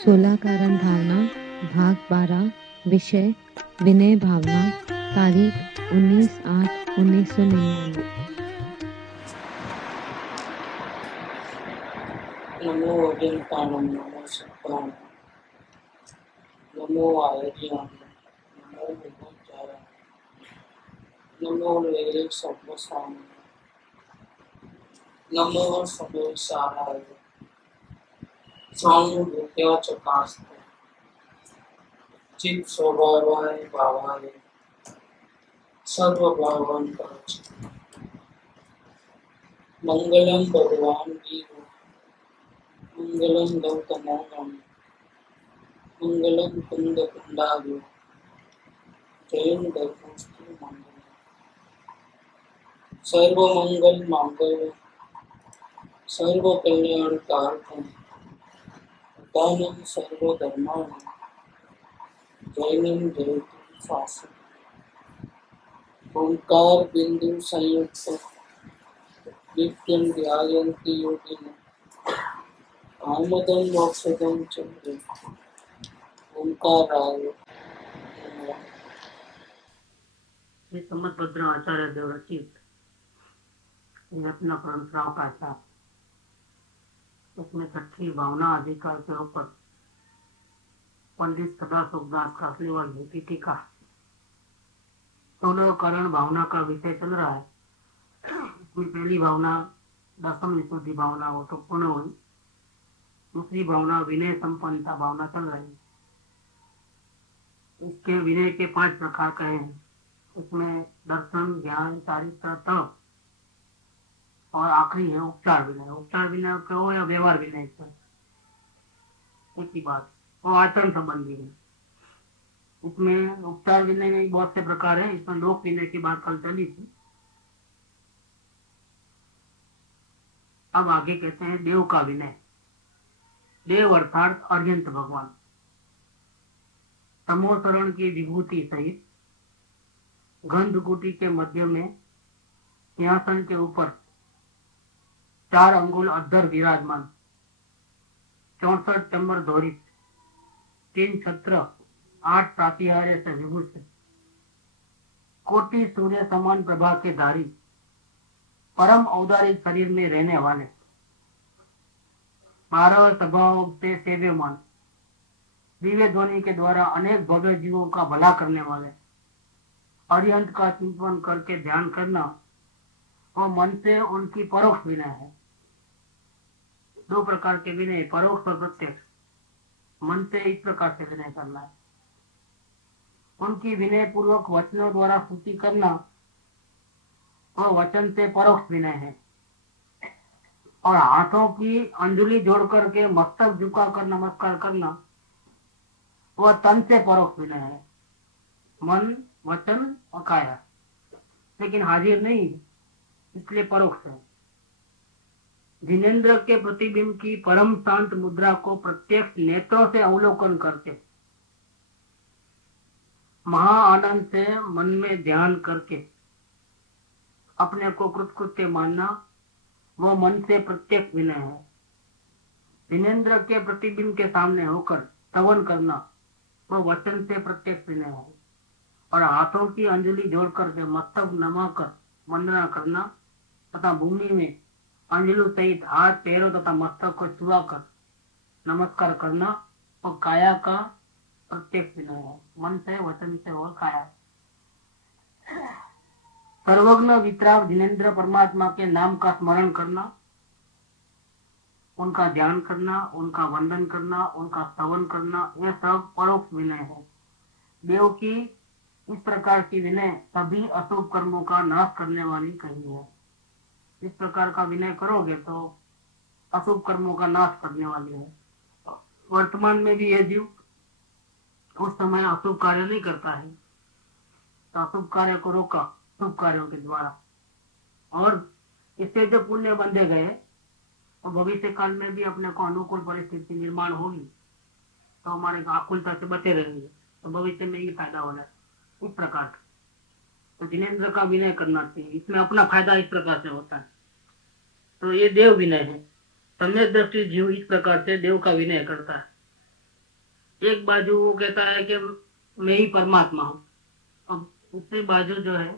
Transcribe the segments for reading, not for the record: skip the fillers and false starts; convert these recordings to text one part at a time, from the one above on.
16 कारण धारणा भाग 12 विषय विनय भावना तारीख 19/8/1999। नमो अजंतानम नमो सत्तानम नमो आयर्याम नमो विभुचारा नमो वेरे सर्वसाम नमो सर्वेशाराय स्वानुभूत्या चकास्ते चित् स्वभावाय भावाय सर्वभावान परच मंगलम भगवान वीर मंगलम गौतमोगम मंगलम कुंद कुंडालु जयं धर्मस्तु मंगल सर्व मंगल मंगल सर्व कल्याण कारकम दानम सर्व धर्माणम जैनम जयतु शासन ओंकार बिंदु संयुक्त नित्यं ध्यायन्ति योगिनः आमदं मोक्षदं चन्द्र ओंकाराय नमः। ये संबतभद्र आचार्य देवरचित अपना परंपराओं का आचार, उसमें छठी भावना अधिकार के ऊपर पंडित सदा सुखदास कासलीवाल की टीका 16 कारण भावना का विषय चल रहा है। इसमें पहली भावना दसम विशुद्धि भावना वो तो पूर्ण हुई। दूसरी भावना विनय संपन्नता भावना चल रही है। इसके विनय के 5 प्रकार कहे हैं। उसमें दर्शन, ज्ञान, चारित्र, तप और आखिरी है उपचार विनय। उपचार विनय कहो या व्यवहार विनय, एक ही बात, वो आचरण संबंधी है। इसमें उपचार विनय में बहुत से प्रकार है। इसमें लोक विनय की बात कल चली थी। अब आगे कहते हैं देव का विनय। देव अर्थात अर्यंत भगवान। तमोचरण की विभूति सहित गंधकुटी के मध्य में सिंहासन के ऊपर 4 अंगुल अद्धर विराजमान, 64 चंबर धोरित, 3 छत्र, 8 प्रातिहार्य से विभूषित, कोटि सूर्य समान प्रभा के धारी, परम औदारिक शरीर में रहने वाले, 12 सभाओं से सेव्यमान, दिव्य ध्वनि के द्वारा अनेक भव्य जीवों का भला करने वाले, अरिहंत का चिंतन करके ध्यान करना और मन से उनकी परोक्ष विनय है। 2 प्रकार के विनय, परोक्ष और प्रत्यक्ष। मन से इस प्रकार से विनय करना है। उनकी विनय पूर्वक वचनों द्वारा स्तुति करना और वचन से परोक्ष विनय है। और हाथों की अंजलि जोड़ करके मस्तक झुकाकर नमस्कार करना वह तन से परोक्ष विनय है। मन, वचन और काया, लेकिन हाजिर नहीं, इसलिए परोक्ष है। जिनेंद्र के प्रतिबिंब की परम शांत मुद्रा को प्रत्यक्ष नेत्रों से अवलोकन करके महा आनंद से मन में ध्यान करके अपने को कृतकृत्य मानना वो मन से प्रत्यक्ष विनय है। जिनेंद्र के प्रतिबिंब के सामने होकर स्तवन करना वो वचन से प्रत्यक्ष विनय है। और हाथों की अंजलि जोड़कर के मस्तक नमाकर वंदना करना तथा भूमि में अंजलि सहित हाथ, पैरों तथा मस्तक को छुआकर नमस्कार करना और काया का प्रत्यक्ष विनय है। मन से, वचन से और काया। सर्वज्ञ वितराग जिनेंद्र परमात्मा के नाम का स्मरण करना, उनका ध्यान करना, उनका वंदन करना, उनका स्तवन करना, यह सब परोक्ष विनय है। देव की इस प्रकार की विनय सभी अशुभ कर्मों का नाश करने वाली कही है। इस प्रकार का विनय करोगे तो अशुभ कर्मों का नाश करने वाली है। वर्तमान में भी यह जीव उस समय अशुभ कार्य नहीं करता है, तो अशुभ कार्य को रोका शुभ कार्यों के द्वारा, और इससे जो पुण्य बंधे गए तो भविष्य काल में भी अपने को अनुकूल परिस्थिति निर्माण होगी, तो हमारे आकुलता से बचे रहेंगे, तो भविष्य में ही फायदा हो जाए। इस प्रकार तो जिनेंद्र का विनय करना चाहिए। इसमें अपना फायदा इस प्रकार से होता है। तो ये देव विनय है। सम्यक दृष्टि जीव इस प्रकार से देव का विनय करता है। एक बाजू वो कहता है कि मैं ही परमात्मा हूँ, और दूसरी बाजू जो है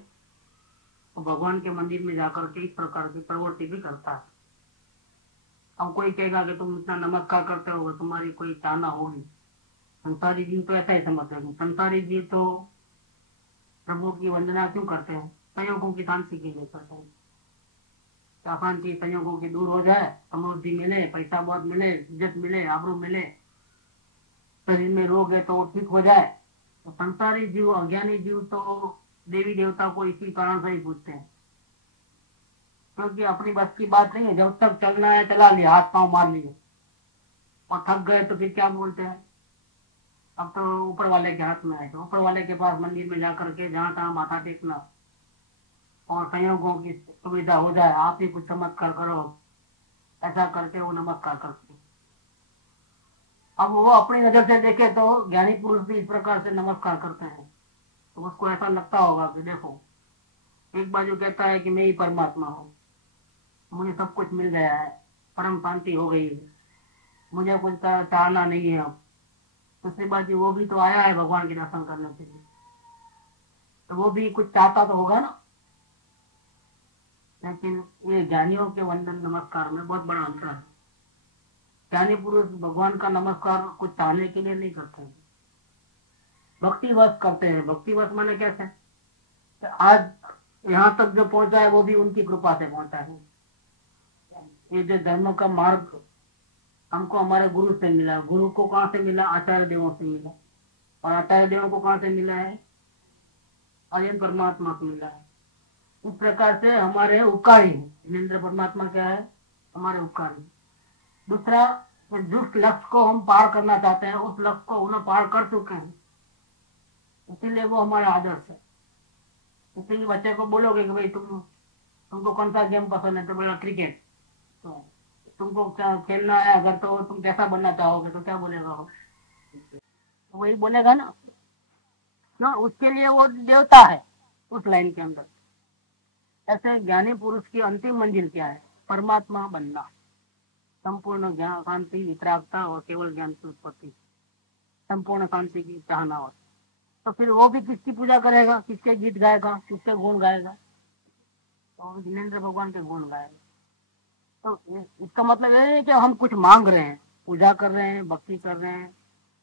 वो भगवान के मंदिर में जाकर के इस प्रकार की प्रवृत्ति भी करता है। अब कोई कहेगा कि तुम इतना नमस्कार करते हो, तुम्हारी कोई चाहना होगी। संसारी जीव तो ऐसा ही समझते हैं, संसारी जीव तो प्रभु की वंदना क्यों करते हैं? संयोगों की शांति के लिए करते हैं। अशांति संयोगों की दूर हो जाए, समृद्धि मिले, पैसा बहुत मिले, इज्जत मिले, आबरू मिले, शरीर में रोग है तो वो ठीक हो जाए। तो संसारी जीव, अज्ञानी जीव तो देवी देवता को इसी कारण से ही पूछते हैं, क्योंकि अपनी बस की बात नहीं है। जब तक चलना है चला लिया, हाथ पांव मार लिए, और थक गए तो फिर क्या बोलते हैं? अब तो ऊपर वाले के हाथ में है, तो ऊपर वाले के पास मंदिर में जाकर के जहां तहां माथा टेकना, और संयोगों की सुविधा हो जाए, आप ही कुछ चमत्कार करो, ऐसा करके वो नमस्कार करते हैं। अब वो अपनी नजर से देखे तो ज्ञानी पुरुष भी इस प्रकार से नमस्कार करते हैं, तो उसको ऐसा लगता होगा कि देखो, एक बाजू कहता है कि मैं ही परमात्मा हूँ, मुझे सब कुछ मिल गया है, परम शांति हो गई है, मुझे कुछ चाहना नहीं है। अब दूसरी बाजू वो भी तो आया है भगवान के दर्शन करने के लिए, तो वो भी कुछ चाहता तो होगा ना। लेकिन ये ज्ञानियों के वंदन नमस्कार में बहुत बड़ा अंतर है। ज्ञानी पुरुष भगवान का नमस्कार कुछ चाहने के लिए नहीं करते हैं, भक्तिवश करते हैं। भक्तिवश माने कैसे? आज यहाँ तक जो पहुंचा है वो भी उनकी कृपा से पहुंचा है। ये जो धर्म का मार्ग हमको हमारे गुरु से मिला, गुरु को कहाँ से मिला? आचार्य देवों से मिला, और आचार्य देवों को कहाँ से मिला है? आर्यन परमात्मा से मिला है। इस प्रकार से हमारे उपकारी है। जिनेंद्र परमात्मा क्या है? हमारे उपकारी। दूसरा, जिस लक्ष्य को हम पार करना चाहते हैं उस लक्ष्य को उन्हें पार कर चुके हैं, इसीलिए वो हमारा आदर्श है। किसी बच्चे को बोलोगे कि भाई तुमको कौन सा गेम पसंद है, तो बोला क्रिकेट। तो तुमको खेलना है अगर, तो तुम कैसा बनना चाहोगे? तो क्या बोलेगा वो? तो वही बोलेगा ना, क्यों? उसके लिए वो देवता है उस लाइन के अंदर। ऐसे ज्ञानी पुरुष की अंतिम मंजिल क्या है? परमात्मा बनना, संपूर्ण ज्ञान, शांति, वितरागता और केवल ज्ञान की उत्पत्ति, संपूर्ण शांति की चाहना हो। तो फिर वो भी किसकी पूजा करेगा? किसके गीत गाएगा? किसके गुण गाएगा? तो जिनेंद्र भगवान के गुण गाएगा। तो इसका मतलब ये है कि हम कुछ मांग रहे हैं, पूजा कर रहे हैं, भक्ति कर रहे हैं,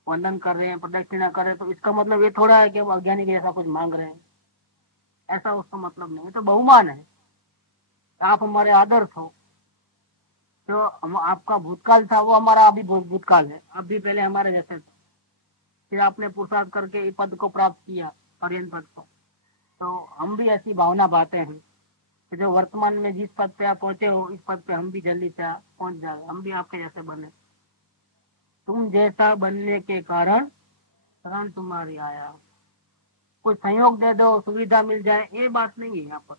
वंदन कर रहे हैं, प्रदक्षिणा कर रहे हैं, तो इसका मतलब ये थोड़ा है कि हम अज्ञानी के जैसा कुछ मांग रहे हैं। ऐसा उसका मतलब नहीं है। तो बहुमान है, आप हमारे आदर्श हो। जो आपका भूतकाल था वो हमारा अभी भूतकाल है, अभी पहले हमारे जैसे थे, फिर आपने पुरुषार्थ करके इस पद को प्राप्त किया, अर्यन पद को। तो हम भी ऐसी भावना पाते हैं कि जो वर्तमान में जिस पद पे आप पहुंचे हो, इस पद पे हम भी जल्दी से पहुंच जाए, हम भी आपके जैसे बने। तुम जैसा बनने के कारण शरण तुम्हारी आया। कोई संयोग दे दो, सुविधा मिल जाए, ये बात नहीं है यहाँ पर।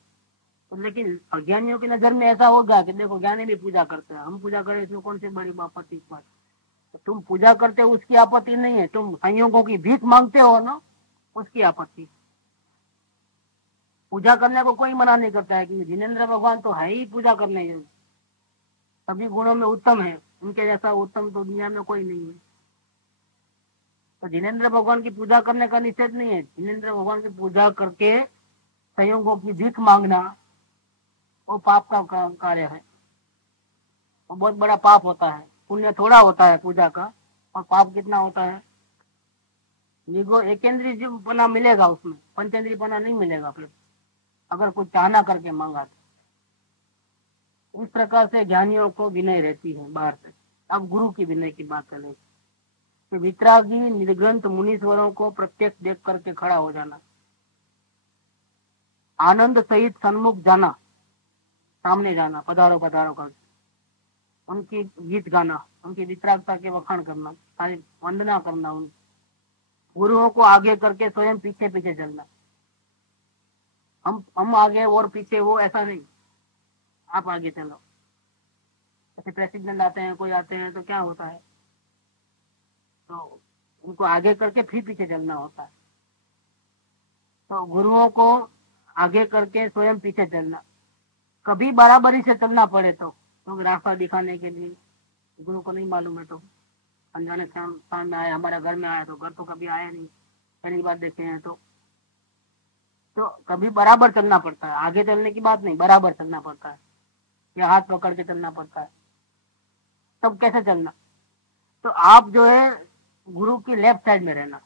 तो लेकिन अज्ञानियों की नजर में ऐसा होगा कि देखो, ज्ञानी भी पूजा करते हैं, हम पूजा करें, इसमें कौन सी बड़ी आपत्ति की बात? तो तुम पूजा करते हो उसकी आपत्ति नहीं है, तुम संयोगों की भीख मांगते हो ना, उसकी आपत्ति। पूजा करने को कोई मना नहीं करता है, क्योंकि जिनेंद्र भगवान तो है ही पूजा करने योग्य, सभी गुणों में उत्तम है, उनके जैसा उत्तम तो दुनिया में कोई नहीं है। तो जिनेंद्र भगवान की पूजा करने का निषेध नहीं है। जिनेंद्र भगवान की पूजा करके संयोगों की भीख मांगना वो पाप का कार्य है, वो बहुत बड़ा पाप होता है। पुण्य थोड़ा होता है पूजा का, और पाप कितना होता है? निगो एकेंद्रीय पना मिलेगा उसमें, पंचेंद्रीय पना नहीं मिलेगा फिर, अगर कुछ चाहना करके मांगा तो। इस प्रकार से ज्ञानियों को विनय रहती है बाहर से। अब गुरु की विनय की बात करें कि वितरागी निर्ग्रंथ मुनीश्वरों को प्रत्यक्ष देख करके खड़ा हो जाना, आनंद सहित सन्मुख जाना, सामने जाना, पधारो पधारो कर उनकी गीत गाना, उनकी वितरागता के वखाण करना, सारी वंदना करना, उन गुरुओं को आगे करके स्वयं पीछे पीछे चलना। हम आगे और पीछे वो, ऐसा नहीं, आप आगे चलो। जैसे प्रेसिडेंट आते हैं, कोई आते हैं, तो क्या होता है? तो उनको आगे करके फिर पीछे चलना होता है। तो गुरुओं को आगे करके स्वयं पीछे चलना, कभी बराबरी से चलना पड़े तो, क्योंकि रास्ता दिखाने के लिए गुरु को नहीं मालूम है तो अनजाने स्थान में आए, हमारे घर में आए, तो घर तो कभी आए नहीं, पहली बार देखे हैं, तो कभी बराबर चलना पड़ता है। आगे चलने की बात नहीं, बराबर चलना पड़ता है, या हाथ पकड़ के चलना पड़ता है। तब कैसे चलना? तो आप जो है गुरु की लेफ्ट साइड में रहना,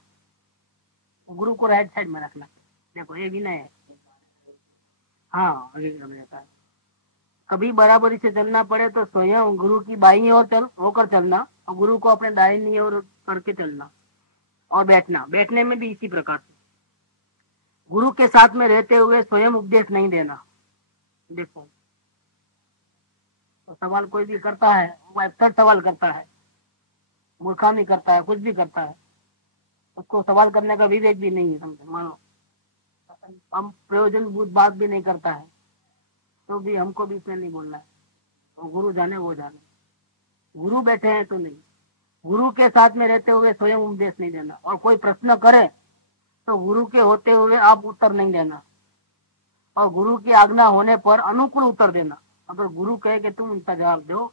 गुरु को राइट साइड में रखना। देखो ये विनय है। हाँ, आगे रहता है। कभी बराबरी से चलना पड़े तो स्वयं गुरु की बाईं ओर होकर चलना, और गुरु को अपने दाहिनी ओर करके चलना। और बैठना, बैठने में भी इसी प्रकार से गुरु के साथ में रहते हुए स्वयं उपदेश नहीं देना। देखो, तो सवाल कोई भी करता है, वो अक्सर सवाल करता है, मूर्खामी करता है, कुछ भी करता है, उसको सवाल करने का विवेक भी नहीं है, समझो, मानो हम प्रयोजन बात भी नहीं करता है, तो भी हमको भी इसमें नहीं बोलना है। तो गुरु जाने वो जाने, गुरु बैठे हैं तो नहीं, गुरु के साथ में रहते हुए स्वयं उपदेश नहीं देना। और कोई प्रश्न करे तो गुरु के होते हुए आप उत्तर नहीं देना, और गुरु की आज्ञा होने पर अनुकूल उत्तर देना। अगर गुरु कहे कि तुम इनका जवाब दो,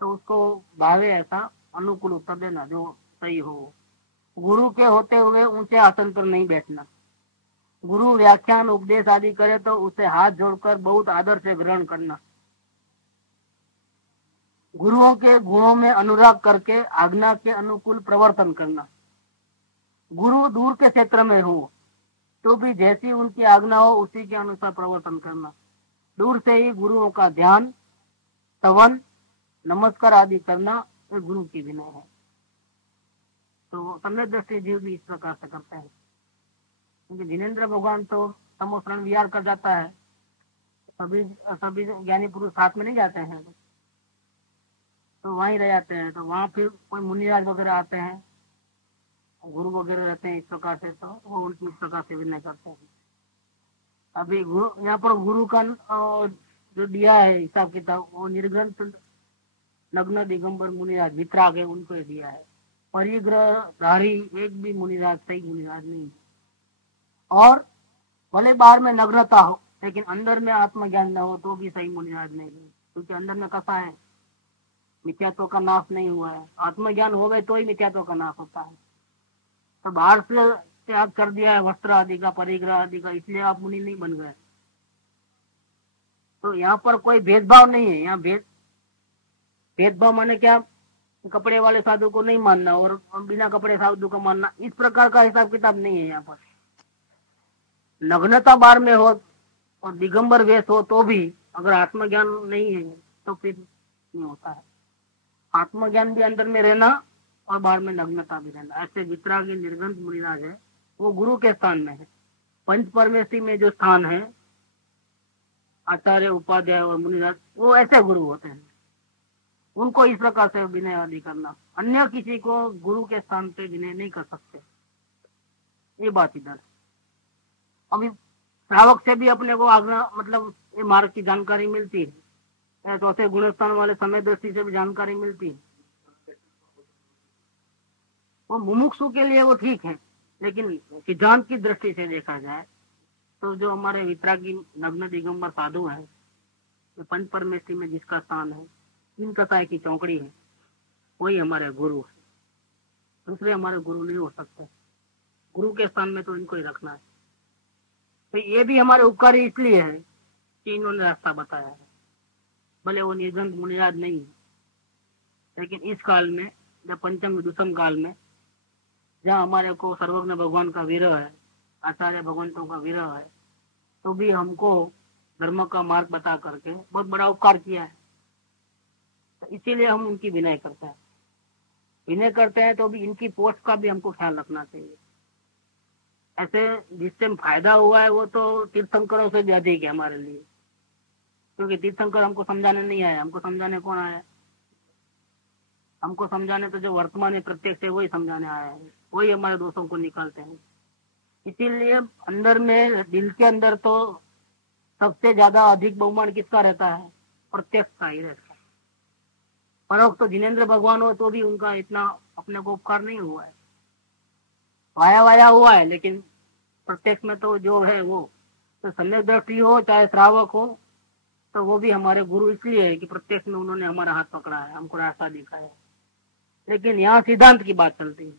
तो उसको भावे ऐसा अनुकूल उत्तर देना जो सही हो। गुरु के होते हुए ऊंचे आसन पर नहीं बैठना। गुरु व्याख्यान उपदेश आदि करे तो उसे हाथ जोड़कर बहुत आदर से ग्रहण करना। गुरुओं के गुणों में अनुराग करके आज्ञा के अनुकूल प्रवर्तन करना। गुरु दूर के क्षेत्र में हो तो भी जैसी उनकी आज्ञा हो उसी के अनुसार प्रवर्तन करना। दूर से ही गुरुओं का ध्यान, स्तवन, नमस्कार आदि करना ये गुरु की विनय है। तो सम्यक दृष्टि जीव भी इस प्रकार से करते हैं, क्योंकि जिनेंद्र भगवान तो तमोशरण विहार कर जाता है, सभी ज्ञानी पुरुष साथ में नहीं जाते हैं, तो वहीं रह जाते हैं। तो वहां फिर कोई मुनिराज वगैरह आते हैं, गुरु वगैरह रहते हैं इस प्रकार से, तो वो उनकी इस प्रकार से विनय करते हैं। अभी गुरु यहाँ पर गुरु का जो दिया है हिसाब किताब, वो निर्ग्रंथ नग्न दिगंबर मुनिराज वितराग है, उनको दिया है। परिग्रह धारी एक भी मुनिराज सही मुनिराज नहीं। और भले बाहर में नग्नता हो लेकिन अंदर में आत्मज्ञान न हो तो भी सही मुनिराज नहीं है, क्योंकि अंदर में कसा है, मिथ्यात्व का नाश नहीं हुआ है। आत्मज्ञान हो गए तो ही मिथ्यात्व का नाश होता है। तो बाहर से त्याग कर दिया है वस्त्र आदि का, परिग्रह आदि का, इसलिए आप मुनि नहीं बन गए। तो यहाँ पर कोई भेदभाव नहीं है। यहाँ भेदभाव माने क्या? कपड़े वाले साधु को नहीं मानना और बिना कपड़े साधु को मानना, इस प्रकार का हिसाब किताब नहीं है। यहाँ पर नग्नता बाहर में हो और दिगंबर वेश हो तो भी अगर आत्मज्ञान नहीं है तो फिर नहीं होता है। आत्मज्ञान भी अंदर में रहना और बाहर में नग्नता भी रहना। ऐसे वितरागी निर्गंध मुनिराज है, वो गुरु के स्थान में है। पंच परमेष्ठी में जो स्थान है, आचार्य, उपाध्याय और मुनिराज, वो ऐसे गुरु होते हैं। उनको इस प्रकार से विनय आदि करना। अन्य किसी को गुरु के स्थान पे विनय नहीं कर सकते, ये बात इधर। अभी श्रावक से भी अपने को आज्ञा मतलब ये मार्ग की जानकारी मिलती है, चौथे गुणस्थान वाले समय दृष्टि से भी जानकारी मिलती है। वो मुमुक्षु के लिए वो ठीक है, लेकिन सिद्धांत की दृष्टि से देखा जाए तो जो हमारे वितरागी नग्न दिगंबर साधु है, तो पंच परमेष्ठी में जिसका स्थान है, तीन कथाएं की चौकड़ी है, वही हमारे गुरु है। दूसरे हमारे गुरु नहीं हो सकते। गुरु के स्थान में तो इनको ही रखना है। तो ये भी हमारे उपकारी इसलिए है कि इन्होंने रास्ता बताया है। भले वो निर्गंध मुनिराज नहीं है, लेकिन इस काल में, जब पंचम विदुषम काल में, जहाँ हमारे को सर्वज्ञ भगवान का विरह है, आचार्य भगवंतों का विरह है, तो भी हमको धर्म का मार्ग बता करके बहुत बड़ा उपकार किया है। तो इसीलिए हम उनकी विनय करते हैं। विनय करते हैं तो भी इनकी पोस्ट का भी हमको ख्याल रखना चाहिए। ऐसे जिससे फायदा हुआ है वो तो तीर्थंकरों से भी अधिक है हमारे लिए, क्योंकि तीर्थंकर हमको समझाने नहीं आया। हमको समझाने कौन आया? हमको समझाने तो जो वर्तमान है प्रत्यक्ष है वही समझाने आया है, वही हमारे दोषों को निकालते हैं। इसीलिए अंदर में, दिल के अंदर तो सबसे ज्यादा अधिक बहुमान किसका रहता है? प्रत्यक्ष का ही रहता है। परोक्ष तो जिनेंद्र भगवान हो तो भी उनका इतना अपने को उपकार नहीं हुआ है, वाया वाया हुआ है। लेकिन प्रत्यक्ष में तो जो है वो तो सम्यक दृष्टि हो चाहे श्रावक हो, तो वो भी हमारे गुरु इसलिए है कि प्रत्यक्ष में उन्होंने हमारा हाथ पकड़ा है, हमको रास्ता दिखाया है। लेकिन यहाँ सिद्धांत की बात चलती है,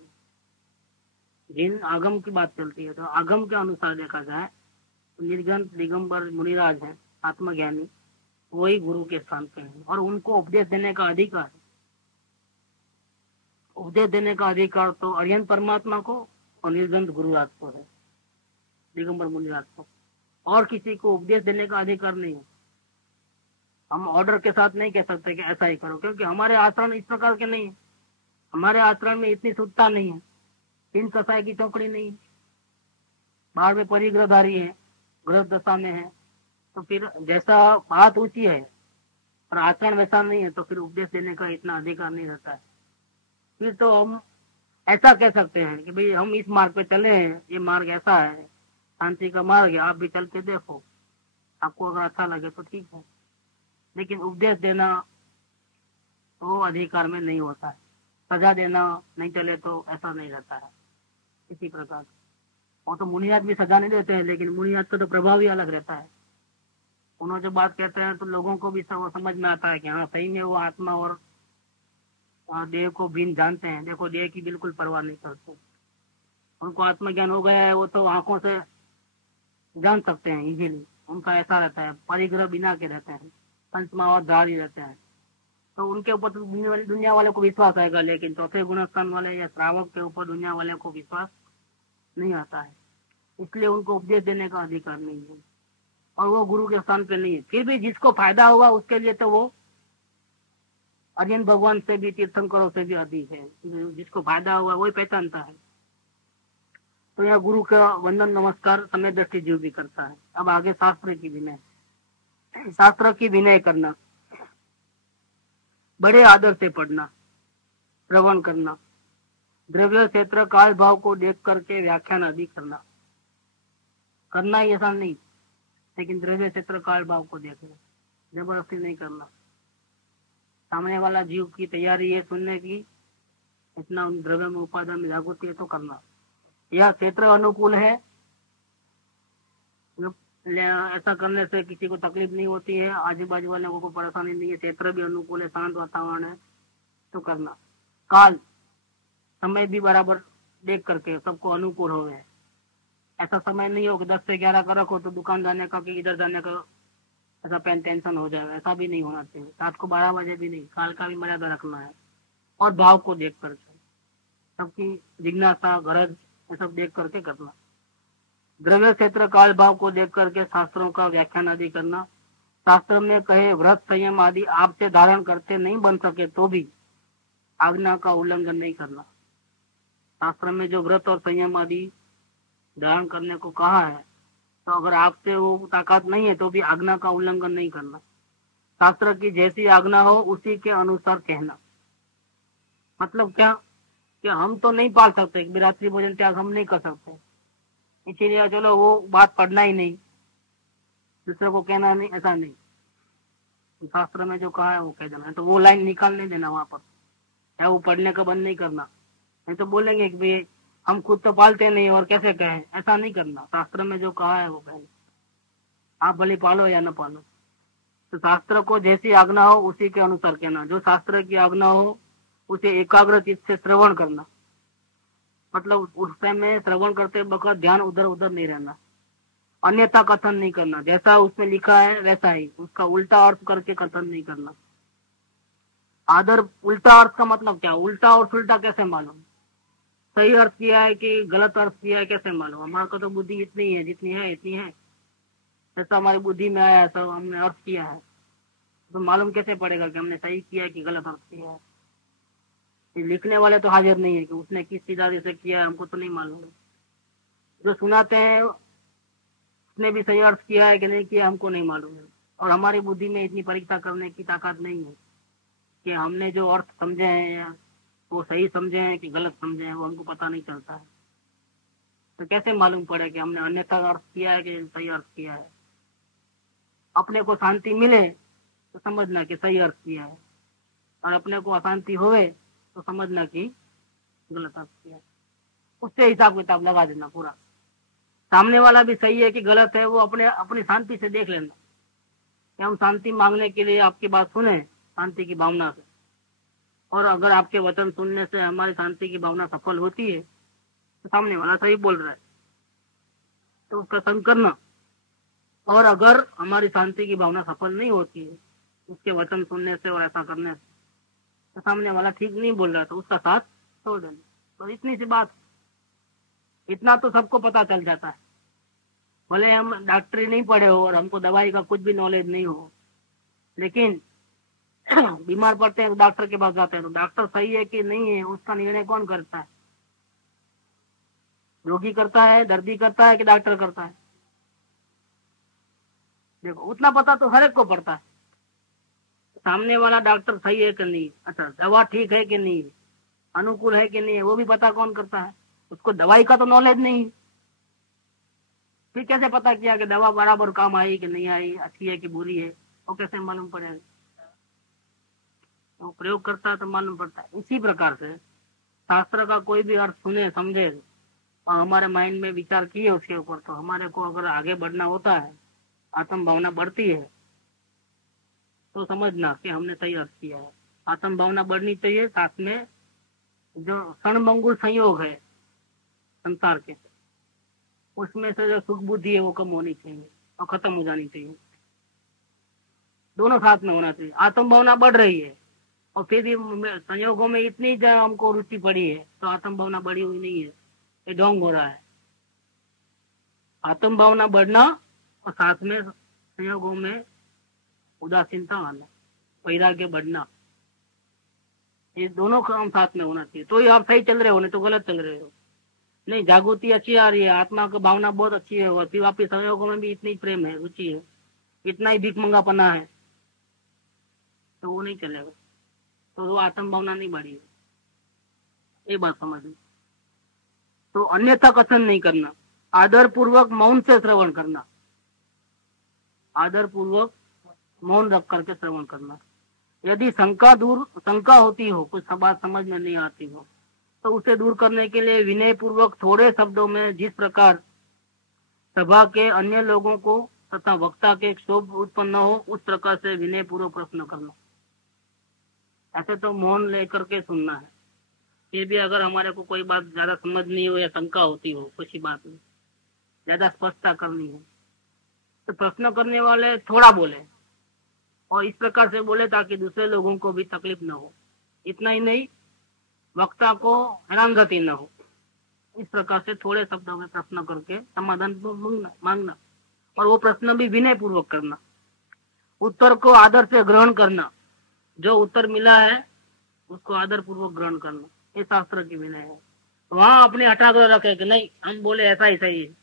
जिन आगम की बात चलती है, तो आगम के अनुसार देखा जाए तो निर्ग्रंथ दिगंबर मुनिराज है, आत्मज्ञानी, वही गुरु के स्थान पे है और उनको उपदेश देने का अधिकार है। उपदेश देने का अधिकार तो अरिहंत परमात्मा को और निर्ग्रंथ गुरुराज को है, दिगंबर मुनिराज को, और किसी को उपदेश देने का अधिकार नहीं है। हम ऑर्डर के साथ नहीं कह सकते कि ऐसा ही करो, क्योंकि हमारे आचरण इस प्रकार के नहीं है, हमारे आचरण में इतनी शुद्धता नहीं है, तीन कसाई की चौकड़ी नहीं है, बाहर में परिग्रहधारी है, ग्रह दशा में है, तो फिर जैसा बात ऊंची है और आचरण वैसा नहीं है, तो फिर उपदेश देने का इतना अधिकार नहीं रहता है। फिर तो हम ऐसा कह सकते हैं कि भाई हम इस मार्ग पे चले हैं, ये मार्ग ऐसा है, शांति का मार्ग है, आप भी चल के देखो, आपको अगर अच्छा लगे तो ठीक है। लेकिन उपदेश देना वो अधिकार में नहीं होता है, सजा देना नहीं चले तो ऐसा नहीं रहता है। इसी प्रकार वो तो मुनियात भी सजा नहीं देते हैं, लेकिन मुनियात का तो प्रभाव ही अलग रहता है। उन्होंने जो बात कहते हैं तो लोगों को भी समझ में आता है कि हाँ सही में वो आत्मा और देह को भिन्न जानते हैं। देखो देह की बिल्कुल परवाह नहीं करते, उनको आत्मज्ञान हो गया है, वो तो आंखों से जान सकते हैं इजीली, उनका ऐसा रहता है, परिग्रह बिना के रहते हैं, पंचमावधारी रहते हैं, तो उनके ऊपर तो दुनिया वाले को विश्वास आएगा, लेकिन चौथे गुणस्थान वाले या श्रावक के ऊपर दुनिया वाले को विश्वास नहीं आता है, इसलिए उनको उपदेश देने का अधिकार नहीं है और वो गुरु के स्थान पे नहीं है। फिर भी जिसको फायदा होगा उसके लिए तो वो अरिहंत भगवान से भी, तीर्थंकरों से भी अधिक है, जिसको फायदा होगा वही पहचानता है। तो यह गुरु का वंदन नमस्कार समय दृष्टि जीव भी करता है। अब आगे शास्त्र की विनय, शास्त्र की विनय करना, बड़े आदर से पढ़ना, श्रवण करना, द्रव्य क्षेत्र काल भाव को देख करके व्याख्यान आदि करना, करना ही ऐसा नहीं, लेकिन द्रव्य क्षेत्र काल भाव को देखना, जबरदस्ती नहीं करना। सामने वाला जीव की तैयारी है सुनने की, इतना उन द्रव्य में उपादान में जागृति है तो करना। यह क्षेत्र अनुकूल है, ऐसा करने से किसी को तकलीफ नहीं होती है, आजू बाजू वाले को परेशानी नहीं है, क्षेत्र भी अनुकूल है, शांत वातावरण है तो करना। काल समय भी बराबर देख करके सबको अनुकूल हो गए, ऐसा समय नहीं हो कि 10 से 11 का रखो तो दुकान जाने का कि इधर जाने का ऐसा टेंशन हो जाएगा, ऐसा भी नहीं होना चाहिए। रात को 12 बजे भी नहीं, काल का भी मर्यादा रखना है और भाव को देख करके, सबकी जिज्ञासा गरज ये सब देख करके करना। द्रव्य क्षेत्र काल भाव को देख करके शास्त्रों का व्याख्यान आदि करना। शास्त्र में कहे व्रत संयम आदि आपसे धारण करते नहीं बन सके तो भी आज्ञा का उल्लंघन नहीं करना। शास्त्र में जो व्रत और संयम आदि धारण करने को कहा है, तो अगर आपसे वो ताकत नहीं है तो भी आज्ञा का उल्लंघन नहीं करना। शास्त्र की जैसी आज्ञा हो उसी के अनुसार कहना। मतलब क्या कि हम तो नहीं पाल सकते, रात्रि भोजन त्याग हम नहीं कर सकते, इसीलिए चलो वो बात पढ़ना ही नहीं, दूसरे को कहना नहीं, ऐसा नहीं। शास्त्र में जो कहा है वो कह देना, तो वो लाइन निकाल नहीं देना वहां पर, या वो पढ़ने का बंद नहीं करना। नहीं तो बोलेंगे कि भाई हम खुद तो पालते नहीं और कैसे कहें, ऐसा नहीं करना। शास्त्र में जो कहा है वो कहना, आप भले पालो या न पालो। तो शास्त्र को जैसी आज्ञा हो उसी के अनुसार कहना। जो शास्त्र की आज्ञा हो उसे एकाग्र चित्त से श्रवण करना, मतलब उस समय श्रवण करते वक्त ध्यान उधर उधर नहीं रहना, अन्यथा कथन नहीं करना, जैसा उसमें लिखा है वैसा ही, उसका उल्टा अर्थ करके कथन नहीं करना। आदर, उल्टा अर्थ का मतलब क्या, उल्टा और सुल्टा कैसे मालूम, सही अर्थ किया है कि गलत अर्थ किया है कैसे मालूम। हमारे को तो बुद्धि इतनी है, जितनी है इतनी है, जैसा हमारी बुद्धि में आया सब हमने अर्थ किया है, तो मालूम कैसे पड़ेगा कि हमने सही किया है कि गलत अर्थ किया है। लिखने वाले तो हाजिर नहीं है कि उसने किस इरादे से किया है, हमको तो नहीं मालूम। जो सुनाते हैं उसने भी सही अर्थ किया है कि नहीं किया हमको नहीं मालूम है, और हमारी बुद्धि में इतनी परीक्षा करने की ताकत नहीं है कि हमने जो अर्थ समझे हैं वो सही समझे हैं कि गलत समझे हैं, वो हमको पता नहीं चलता है। तो कैसे मालूम पड़े कि हमने अन्यथा अर्थ किया है कि सही अर्थ किया है। अपने को शांति मिले तो समझना कि सही अर्थ किया है, और अपने को अशांति होवे तो समझना कि गलत अर्थ किया है। उससे हिसाब किताब लगा देना पूरा। सामने वाला भी सही है कि गलत है वो अपनी शांति से देख लेना कि हम शांति मांगने के लिए आपकी बात सुने शांति की भावना से, और अगर आपके वचन सुनने से हमारी शांति की भावना सफल होती है तो सामने वाला सही बोल रहा है तो उसका संग करना, और अगर हमारी शांति की भावना सफल नहीं होती है उसके वचन सुनने से और ऐसा करने से, तो सामने वाला ठीक नहीं बोल रहा तो उसका साथ छोड़ देना। तो इतनी सी बात, इतना तो सबको पता चल जाता है। भले हम डॉक्टरी नहीं पढ़े हो और हमको दवाई का कुछ भी नॉलेज नहीं हो, लेकिन बीमार पड़ते हैं तो डॉक्टर के पास जाते हैं, तो डॉक्टर सही है कि नहीं है उसका निर्णय कौन करता है? रोगी करता है, दर्दी करता है कि डॉक्टर करता है? देखो उतना पता तो हर एक को पड़ता है, सामने वाला डॉक्टर सही है कि नहीं, अच्छा दवा ठीक है कि नहीं, अनुकूल है कि नहीं है, वो भी पता कौन करता है? उसको दवाई का तो नॉलेज नहीं, फिर कैसे पता किया कि दवा बराबर काम आई कि नहीं आई, अच्छी है कि बुरी है, वो कैसे मालूम पड़ेगा? वो प्रयोग करता है तो मालूम पड़ता है। इसी प्रकार से शास्त्र का कोई भी अर्थ सुने समझे और हमारे माइंड में विचार किए उसके ऊपर, तो हमारे को अगर आगे बढ़ना होता है, आत्म भावना बढ़ती है, तो समझना कि हमने सही अर्थ किया है। आत्म भावना बढ़नी चाहिए, साथ में जो क्षणभंगुर संयोग है संसार के, उसमें से जो सुख बुद्धि है वो कम होनी चाहिए और खत्म हो जानी चाहिए। दोनों साथ में होना चाहिए। आत्म भावना बढ़ रही है और फिर भी संयोगों में इतनी जो हमको रुचि पड़ी है, तो आत्म भावना बढ़ी हुई नहीं है, ये ढोंग हो रहा है। आत्म भावना बढ़ना और साथ में संयोगों में उदासीनता आना, वैराग्य बढ़ना, ये दोनों काम साथ में होना चाहिए। तो ही आप सही चल रहे हो, नहीं तो गलत चल रहे हो। नहीं, जागृति अच्छी आ रही है, आत्मा की भावना बहुत अच्छी है, और फिर आपके संयोगों में भी इतनी प्रेम है, रुचि है, इतना ही भीख मंगापना है, तो वो नहीं चलेगा, तो वो आत्म भावना नहीं बढ़ी है। ये बात समझ लो। तो अन्यथा कथन नहीं करना, आदर पूर्वक मौन से श्रवण करना, आदर पूर्वक मौन रख करके श्रवण करना। यदि शंका होती हो, कुछ बात समझ में नहीं आती हो, तो उसे दूर करने के लिए विनय पूर्वक थोड़े शब्दों में जिस प्रकार सभा के अन्य लोगों को तथा वक्ता के क्षोभ उत्पन्न हो, उस प्रकार से विनय पूर्वक प्रश्न करना। ऐसे तो मौन लेकर के सुनना है, फिर भी अगर हमारे को कोई बात ज्यादा समझ नहीं हो या शंका होती हो, कुछ बात में ज्यादा स्पष्टता करनी है, तो प्रश्न करने वाले थोड़ा बोले और इस प्रकार से बोले ताकि दूसरे लोगों को भी तकलीफ न हो। इतना ही नहीं, वक्ता को हैरानगति न हो। इस प्रकार से थोड़े शब्दों में प्रश्न करके समाधान मांगना, और वो प्रश्न भी विनय पूर्वक करना। उत्तर को आदर से ग्रहण करना, जो उत्तर मिला है उसको आदर पूर्वक ग्रहण करना, ये शास्त्र की विनय है। वहां अपने हठाग्रह रखे कि नहीं हम बोले ऐसा ही सही है,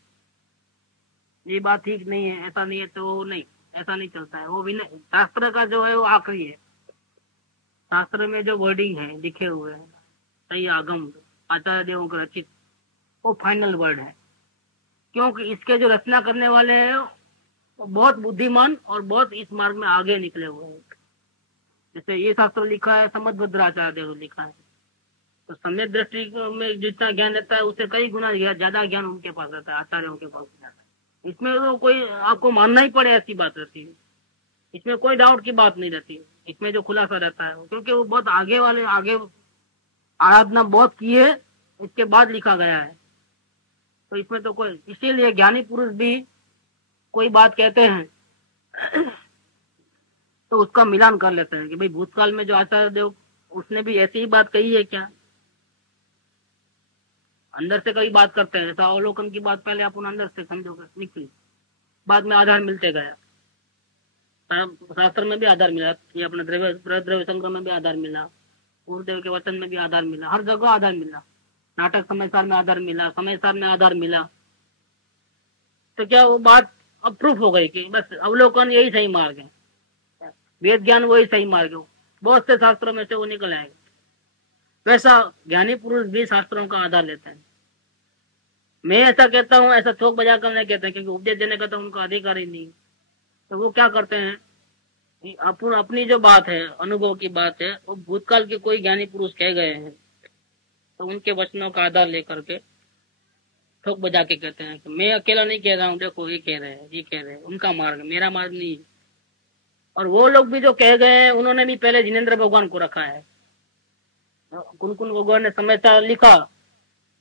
ये बात ठीक नहीं है, ऐसा नहीं है, तो नहीं, ऐसा नहीं चलता है। वो विनय शास्त्र का जो है वो आखिरी है। शास्त्र में जो वर्डिंग है लिखे हुए हैं, सही आगम आचार्य देवों के रचित, वो फाइनल वर्ड है। क्योंकि इसके जो रचना करने वाले हैं वो बहुत बुद्धिमान और बहुत इस मार्ग में आगे निकले हुए हैं। जैसे ये शास्त्र लिखा है समद्भद्राचार्य देव लिखा है, तो समय दृष्टि में जितना ज्ञान रहता है उससे कई गुना ज्यादा ज्ञान उनके पास रहता है, आचार्यों के पास रहता है। इसमें तो कोई आपको मानना ही पड़े ऐसी बात रहती है, इसमें कोई डाउट की बात नहीं रहती। इसमें जो खुलासा रहता है क्योंकि वो बहुत आगे आराधना बहुत की है, इसके बाद लिखा गया है, तो इसमें तो कोई, इसीलिए ज्ञानी पुरुष भी कोई बात कहते हैं तो उसका मिलान कर लेते हैं कि भाई भूतकाल में जो आचार्य देव उसने भी ऐसी ही बात कही है क्या। अंदर से कई बात करते हैं, ऐसा अवलोकन की बात पहले अपन अंदर से समझोगे निकली, बाद में आधार मिलते गया। शास्त्र में भी आधार मिला, ये अपने द्रव्य संग्रह में भी आधार मिला, गुरुदेव के वचन में भी आधार मिला, हर जगह आधार मिला। नाटक समयसार में आधार मिला, समयसार में आधार मिला, तो क्या वो बात अब प्रूफ हो गई कि बस अवलोकन यही सही मार्ग है, वेद ज्ञान वही सही मार्ग है, बहुत से शास्त्रों में से वो निकल आएगा। वैसा ज्ञानी पुरुष भी शास्त्रों का आधार लेते हैं। मैं ऐसा कहता हूँ, ऐसा थोक बजा कर नहीं कहते हैं, क्योंकि उपदेश देने का तो उनका अधिकार ही नहीं। तो वो क्या करते हैं, अपनी जो बात है, अनुभव की बात है, वो भूतकाल के कोई ज्ञानी पुरुष कह गए हैं, तो उनके वचनों का आधार लेकर के ठोक बजा के कहते हैं कि मैं अकेला नहीं कह रहा हूँ, देखो ये कह रहे हैं, ये कह रहे हैं, उनका मार्ग, मेरा मार्ग नहीं। और वो लोग भी जो कह गए हैं उन्होंने भी पहले जिनेंद्र भगवान को रखा है, कुन भगवान ने समाचार लिखा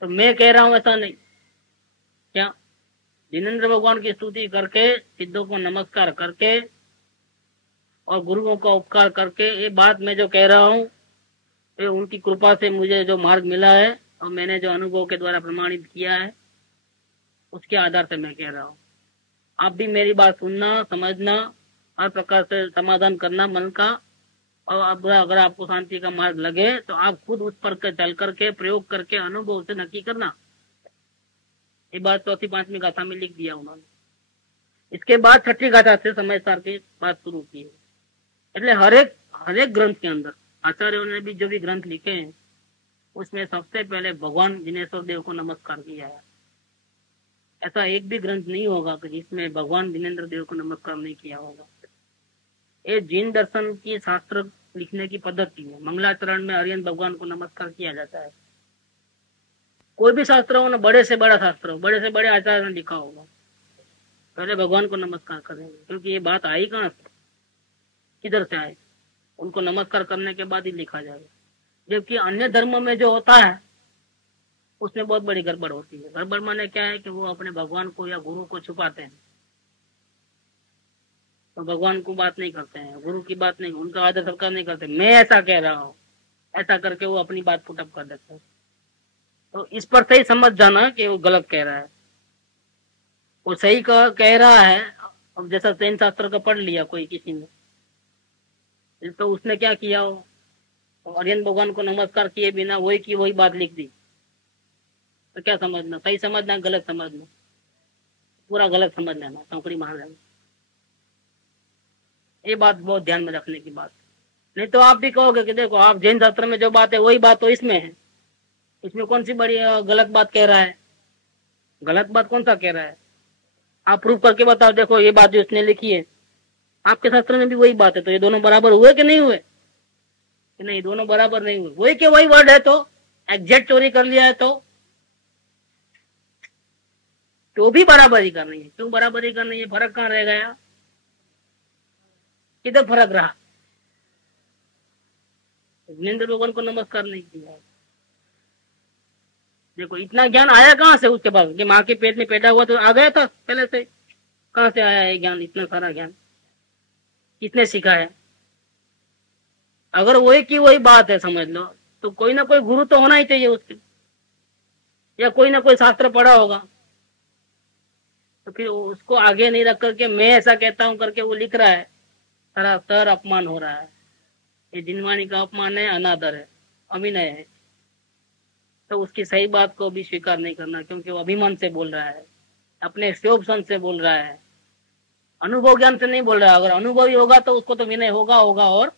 तो मैं कह रहा हूँ ऐसा नहीं। क्या जिनेंद्र भगवान की स्तुति करके, सिद्धों को नमस्कार करके और गुरुओं का उपकार करके ये बात मैं जो कह रहा हूँ, ये उनकी कृपा से मुझे जो मार्ग मिला है और मैंने जो अनुभव के द्वारा प्रमाणित किया है, उसके आधार से मैं कह रहा हूँ। आप भी मेरी बात सुनना, समझना, हर प्रकार से समाधान करना मन का। और अगर आपको शांति का मार्ग लगे तो आप खुद उस पर चल करके प्रयोग करके अनुभव से नक्की करना। ये बात चौथी पांचवी गाथा में लिख दिया उन्होंने। इसके बाद छठी गाथा से समय सार की बात शुरू की है। એટલે हरेक ग्रंथ के अंदर आचार्यों ने भी जो भी ग्रंथ लिखे हैं उसमें सबसे पहले भगवान जिनेश्वर देव को नमस्कार किया है। ऐसा एक भी ग्रंथ नहीं होगा कि जिसमें भगवान जिनेंद्र देव को नमस्कार नहीं किया होगा। ये जिन दर्शन की शास्त्र लिखने की पद्धति है। मंगलाचरण में हरियन भगवान को नमस्कार किया जाता है। कोई भी शास्त्र हो ना, बड़े से बड़ा शास्त्र हो, बड़े से बड़े आचार्य ने लिखा होगा, पहले भगवान को नमस्कार करेंगे। क्योंकि ये बात आई कहाँ से, किधर से आए, उनको नमस्कार करने के बाद ही लिखा जाएगा। जबकि अन्य धर्म में जो होता है उसमें बहुत बड़ी गड़बड़ होती है। गड़बड़ माने क्या है कि वो अपने भगवान को या गुरु को छुपाते हैं, तो भगवान को बात नहीं करते हैं, गुरु की बात नहीं, उनका आदर सत्कार नहीं करते। मैं ऐसा कह रहा हूँ, ऐसा करके वो अपनी बात पुटअप कर देते हैं। तो इस पर सही समझ जाना कि वो गलत कह रहा है। वो सही कह रहा है। अब जैसा जैन शास्त्र का पढ़ लिया कोई किसी ने, तो उसने क्या किया हो, आर्यन भगवान को नमस्कार किए बिना वही की वही बात लिख दी। तो क्या समझना, सही समझना गलत समझना, पूरा गलत समझ लेना, चौकड़ी मार लेना। ये बात बहुत ध्यान में रखने की बात। नहीं तो आप भी कहोगे कि देखो आप जैन शास्त्र में जो बात है वही बात तो इसमें है, इसमें कौन सी बड़ी गलत बात कह रहा है। गलत बात कौन सा कह रहा है, आप प्रूफ करके बताओ। देखो ये बात जो इसने लिखी है आपके शास्त्र में भी वही बात है, तो ये दोनों बराबर हुए कि नहीं हुए, कि नहीं, दोनों बराबर नहीं हुए। वही के वही वर्ड है तो एग्जैक्ट चोरी कर लिया है तो भी बराबरी करनी है। क्यों बराबरी करनी है, फर्क कहाँ रह गया, किधर फर्क रहा। जिनेंद्र भगवान को नमस्कार नहीं किया। देखो इतना ज्ञान आया कहाँ से उसके पास, कि माँ के पेट में पैदा हुआ तो आ गया था पहले से। कहाँ से आया है ज्ञान, इतना सारा ज्ञान किसने सिखाया। अगर वही की वही बात है समझ लो, तो कोई ना कोई गुरु तो होना ही चाहिए उसके, या कोई ना कोई शास्त्र पढ़ा होगा। तो फिर उसको आगे नहीं रख करके मैं ऐसा कहता हूं करके वो लिख रहा है, सरासर अपमान हो रहा है। ये जिनवाणी का अपमान है, अनादर है, अभिनय है। तो उसकी सही बात को भी स्वीकार नहीं करना, क्योंकि वो अभिमान से बोल रहा है, अपने शोभसन से बोल रहा है, अनुभव ज्ञान से नहीं बोल रहा है। अगर अनुभवी होगा तो उसको तो विनय होगा और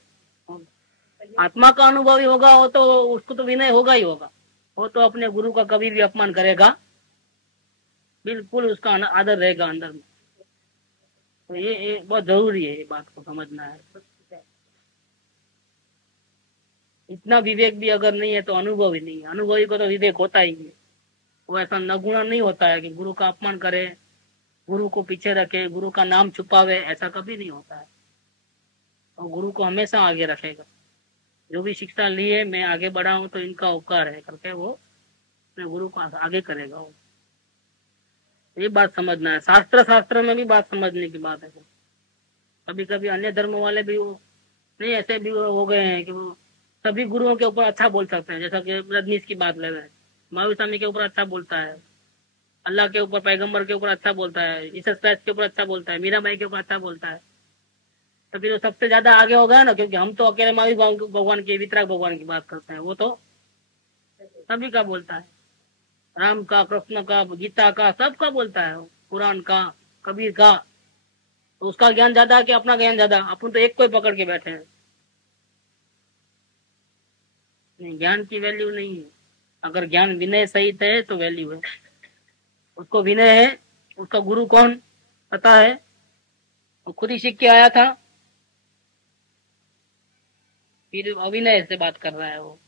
आत्मा का अनुभवी होगा हो तो उसको तो विनय होगा ही होगा। वो तो अपने गुरु का कभी भी अपमान करेगा, बिल्कुल उसका आदर रहेगा अंदर में। तो ये बहुत जरूरी है, ये बात को समझना है। इतना विवेक भी अगर नहीं है तो अनुभव ही नहीं है। अनुभवी को तो विवेक होता ही है। वो ऐसा नगुणा नहीं होता है कि गुरु का अपमान करे, गुरु को पीछे रखे, गुरु का नाम छुपावे, ऐसा कभी नहीं होता है। और गुरु को हमेशा आगे रखेगा। जो भी शिक्षा ली है मैं आगे बढ़ा हूं तो इनका उपकार है करके वो अपने गुरु को आगे करेगा। वो ये बात समझना है। शास्त्र में भी बात समझने की बात है। कभी कभी अन्य धर्म वाले भी वो नहीं ऐसे भी हो गए हैं कि वो सभी गुरुओं के ऊपर अच्छा बोल सकते हैं। जैसा कि रजनीश की बात ले रहे हैं, महावीर स्वामी के ऊपर अच्छा बोलता है, अल्लाह के ऊपर, पैगंबर के ऊपर अच्छा बोलता है, जीसस क्राइस्ट के ऊपर अच्छा बोलता है, मीराबाई के ऊपर अच्छा बोलता है। तो फिर वो सबसे ज्यादा आगे हो गया ना, क्योंकि हम तो अकेले महावीर भगवान की, वितराग भगवान की बात करते हैं। वो तो सभी का बोलता है, राम का, कृष्ण का, गीता का, सबका बोलता है, कुरान का, कबीर का। तो उसका ज्ञान ज्यादा है कि अपना ज्ञान ज्यादा? अपन तो एक को ही पकड़ के बैठे हैं। नहीं, ज्ञान की वैल्यू नहीं है। अगर ज्ञान विनय सहित है तो वैल्यू है। उसको विनय है, उसका गुरु कौन पता है, वो खुद ही सीख के आया था, फिर अविनय से बात कर रहा है। वो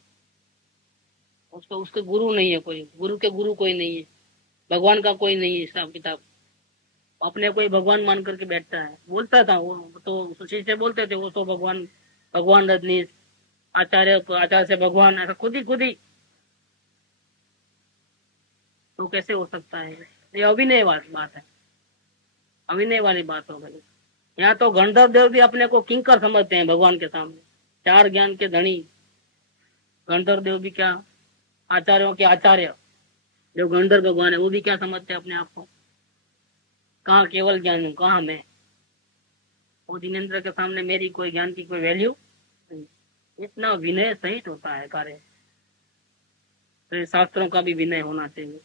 उसके गुरु नहीं है कोई, गुरु के गुरु कोई नहीं है, भगवान का कोई नहीं है हिसाब किताब। अपने कोई भगवान मान करके बैठता है। बोलता था वो तो, सुशील से बोलते थे वो तो भगवान रजनीश, आचार्य से भगवान, ऐसा खुद ही तो कैसे हो सकता है? ये अभिनय बात है, अभिनय वाली बात हो गई। यहाँ तो गंधर्व देव भी अपने को किंकर समझते हैं भगवान के सामने, चार ज्ञान के धनी गंधर्व देव भी क्या, आचार्यों के आचार्य जो गंधर्व भगवान है वो भी क्या समझते हैं अपने आप को? कहाँ केवल ज्ञान हूँ, कहाँ मैं? वो जिनेन्द्र के सामने मेरी कोई ज्ञान की कोई वैल्यू नहीं। इतना विनय सहित होता है कार्य, तो शास्त्रों का भी विनय होना चाहिए।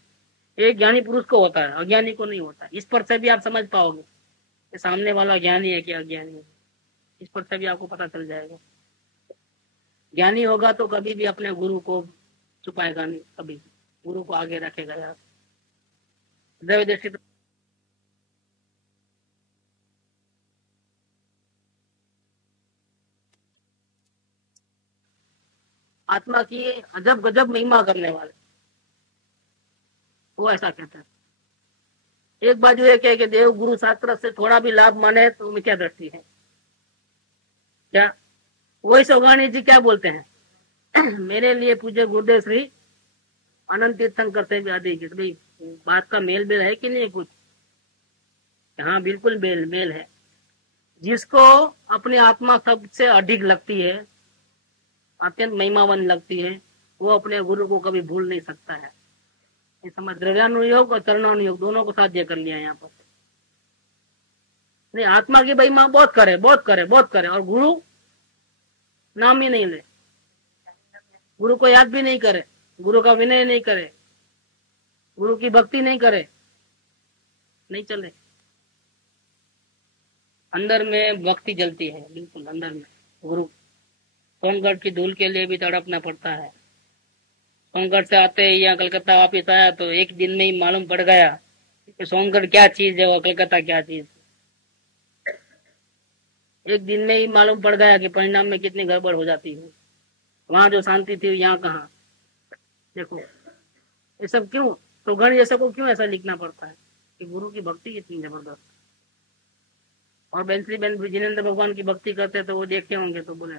एक ज्ञानी पुरुष को होता है, अज्ञानी को नहीं होता। इस पर से भी आप समझ पाओगे कि सामने वाला ज्ञानी है कि अज्ञानी है, इस पर से भी आपको पता चल जाएगा। ज्ञानी होगा तो कभी भी अपने गुरु को छुपाएगा नहीं, कभी गुरु को आगे रखेगा यार। दैव दृष्टि आत्मा की अजब गजब महिमा करने वाले, वो ऐसा कहता है। एक बाजू ये कहे कि देव गुरु शास्त्र से थोड़ा भी लाभ माने तो मिथ्या दृष्टि है क्या? वही सौगानी जी क्या बोलते हैं मेरे लिए पूज्य गुरुदेव श्री अनंत तीर्थंकर से भी आदि भाई बात का मेल बेल है कि नहीं कुछ? हाँ बिल्कुल मेल है। जिसको अपनी आत्मा सबसे अधिक लगती है, अत्यंत महिमावन लगती है, वो अपने गुरु को कभी भूल नहीं सकता है। ये समझ, द्रव्यानुयोग और चरणानुयोग दोनों को साध्य कर लिया यहाँ पर। नहीं, आत्मा की महिमा बहुत करे और गुरु नाम ही नहीं ले, गुरु को याद भी नहीं करे, गुरु का विनय नहीं करे, गुरु की भक्ति नहीं करे, नहीं चले। अंदर में भक्ति जलती है, बिल्कुल अंदर में। गुरु सोनगढ़ की धूल के लिए भी तड़पना पड़ता है। सोनगढ़ से आते ही यहाँ कलकत्ता वापिस आया तो एक दिन में ही मालूम पड़ गया कि सोनगढ़ क्या चीज है और कलकत्ता क्या चीज। एक दिन में ही मालूम पड़ गया कि परिणाम में कितनी गड़बड़ हो जाती है। वहां जो शांति थी यहाँ कहाँ। देखो ये सब क्यों, तो गण जैसा को क्यों ऐसा लिखना पड़ता है कि गुरु की भक्ति कितनी जबरदस्त। और बेंसली बेन जिनेन्द्र भगवान की भक्ति करते तो वो देखे होंगे तो बोले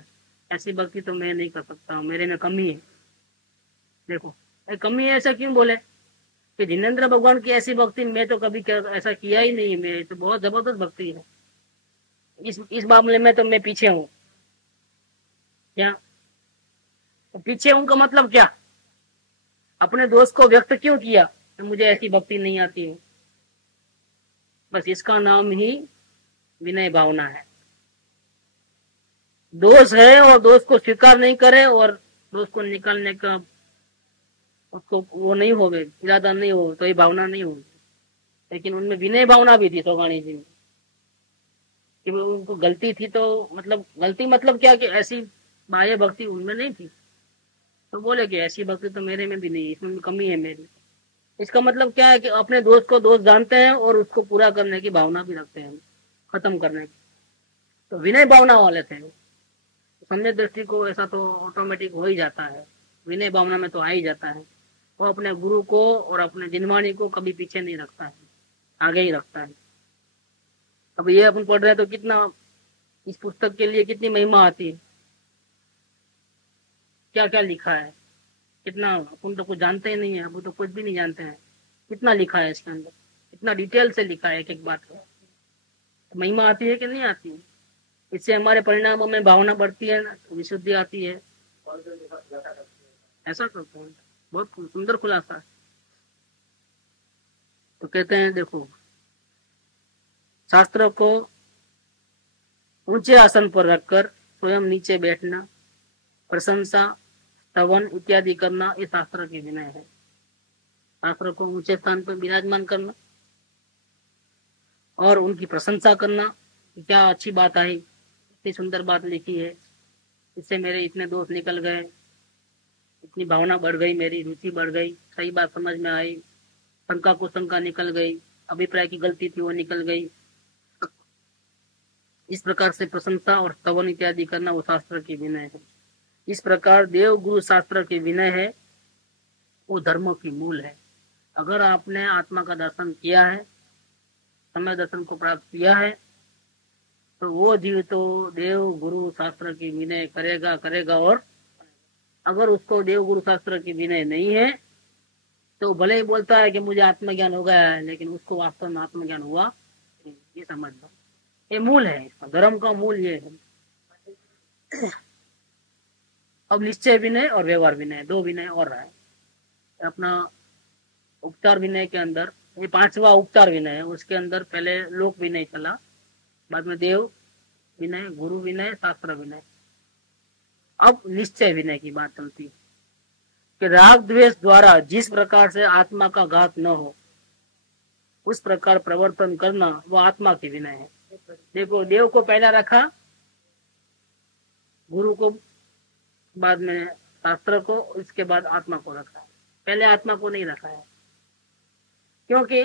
ऐसी भक्ति तो मैं नहीं कर सकता हूँ, मेरे में कमी है। देखो कमी है, ऐसा क्यों बोले कि जिनेन्द्र भगवान की ऐसी भक्ति मैं तो कभी ऐसा किया ही नहीं, मेरी तो बहुत जबरदस्त भक्ति है। इस मामले में तो मैं पीछे हूँ। क्या तो पीछे हूँ का मतलब क्या? अपने दोस्त को व्यक्त क्यों किया कि मुझे ऐसी भक्ति नहीं आती है? बस इसका नाम ही विनय भावना है। दोष है और दोष को स्वीकार नहीं करे और दोष को निकालने का उसको वो नहीं हो, इरादा नहीं हो तो ये भावना नहीं होगी। लेकिन उनमें विनय भावना भी थी सौगाणी जी में कि उनको गलती थी, तो मतलब गलती मतलब क्या कि ऐसी बाह्य भक्ति उनमें नहीं थी, तो बोले कि ऐसी भक्ति तो मेरे में भी नहीं, इसमें भी कमी है मेरी। इसका मतलब क्या है कि अपने दोस्त को दोस्त जानते हैं और उसको पूरा करने की भावना भी रखते हैं, खत्म करने की। तो विनय भावना वाले थे। सम्यक दृष्टि को ऐसा तो ऑटोमेटिक हो ही जाता है, विनय भावना में तो आ ही जाता है। वो अपने गुरु को और अपने जिनवाणी को कभी पीछे नहीं रखता है, आगे ही रखता है। अब ये अपन पढ़ रहे हैं तो कितना इस पुस्तक के लिए कितनी महिमा आती है, क्या क्या लिखा है, कितना अपन तो कुछ जानते ही नहीं है, अब तो कुछ भी नहीं जानते हैं। कितना लिखा है इसके अंदर, कितना डिटेल से लिखा है एक एक बात को। महिमा आती है कि नहीं आती है? इससे हमारे परिणामों में भावना बढ़ती है ना, तो विशुद्धि आती है। ऐसा करते हैं, बहुत सुंदर खुलासा है। तो कहते हैं देखो, शास्त्र को ऊंचे आसन पर रखकर स्वयं नीचे बैठना, प्रशंसा, स्तवन इत्यादि करना, ये शास्त्र की विनय है। शास्त्र को ऊंचे स्थान पर विराजमान करना और उनकी प्रशंसा करना, क्या अच्छी बात आई, इतनी सुंदर बात लिखी है, इससे मेरे इतने दोष निकल गए, इतनी भावना बढ़ गई, मेरी रुचि बढ़ गई, सही बात समझ में आई, शंका को शंका निकल गई, अभिप्राय की गलती थी वो निकल गई। इस प्रकार से प्रशंसा और स्तवन इत्यादि करना वो शास्त्र की विनय है। इस प्रकार देव गुरु शास्त्र की विनय है, वो धर्म की मूल है। अगर आपने आत्मा का दर्शन किया है, समय दर्शन को प्राप्त किया है, तो वो जीव तो देव गुरु शास्त्र की विनय करेगा और अगर उसको देव गुरु शास्त्र की विनय नहीं है तो भले ही बोलता है कि मुझे आत्मज्ञान हो गया है, लेकिन उसको वास्तव में आत्मज्ञान हुआ नहीं। ये समझ लो, ये मूल है इसका, धर्म का मूल ये है। अब निश्चय विनय और व्यवहार विनय, दो विनय और रहा है अपना। उपचार विनय के अंदर ये पांचवा उपचार विनय है, उसके अंदर पहले लोक विनय चला, बाद में देव विनय, गुरु विनय, शास्त्र विनय। अब निश्चय विनय की बात चलती है कि राग द्वेष द्वारा जिस प्रकार से आत्मा का घात न हो उस प्रकार प्रवर्तन करना वो आत्मा की विनय है। देखो, देव को पहला रखा, गुरु को बाद में, शास्त्र को, इसके बाद आत्मा को रखा है। पहले आत्मा को नहीं रखा है, क्योंकि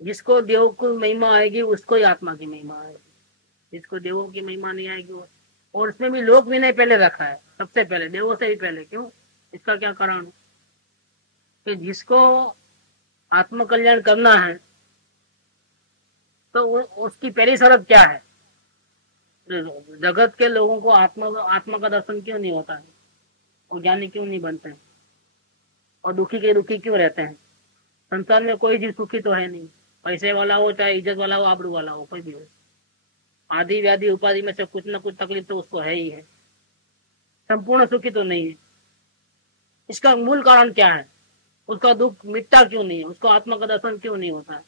जिसको देव की महिमा आएगी उसको ही आत्मा की महिमा आएगी, जिसको देवों की महिमा नहीं आएगी वो। और उसमें भी लोक विनय पहले रखा है, सबसे पहले, देवों से भी पहले। क्यों? इसका क्या कारण? कि जिसको आत्म कल्याण करना है तो उसकी पहली शर्त क्या है? जगत के लोगों को आत्मा का दर्शन क्यों नहीं होता है, और ज्ञानी क्यों नहीं बनते हैं, और दुखी के दुखी क्यों रहते हैं? संसार में कोई जीव सुखी तो है नहीं, पैसे वाला हो चाहे इज्जत वाला हो, आबरू वाला हो, कोई भी हो, आदि व्याधि उपाधि में से कुछ न कुछ तकलीफ तो उसको है ही है, संपूर्ण सुखी तो नहीं है। इसका मूल कारण क्या है? उसका दुख मिटता क्यों नहीं है, उसको आत्मा का दर्शन क्यों नहीं होता है?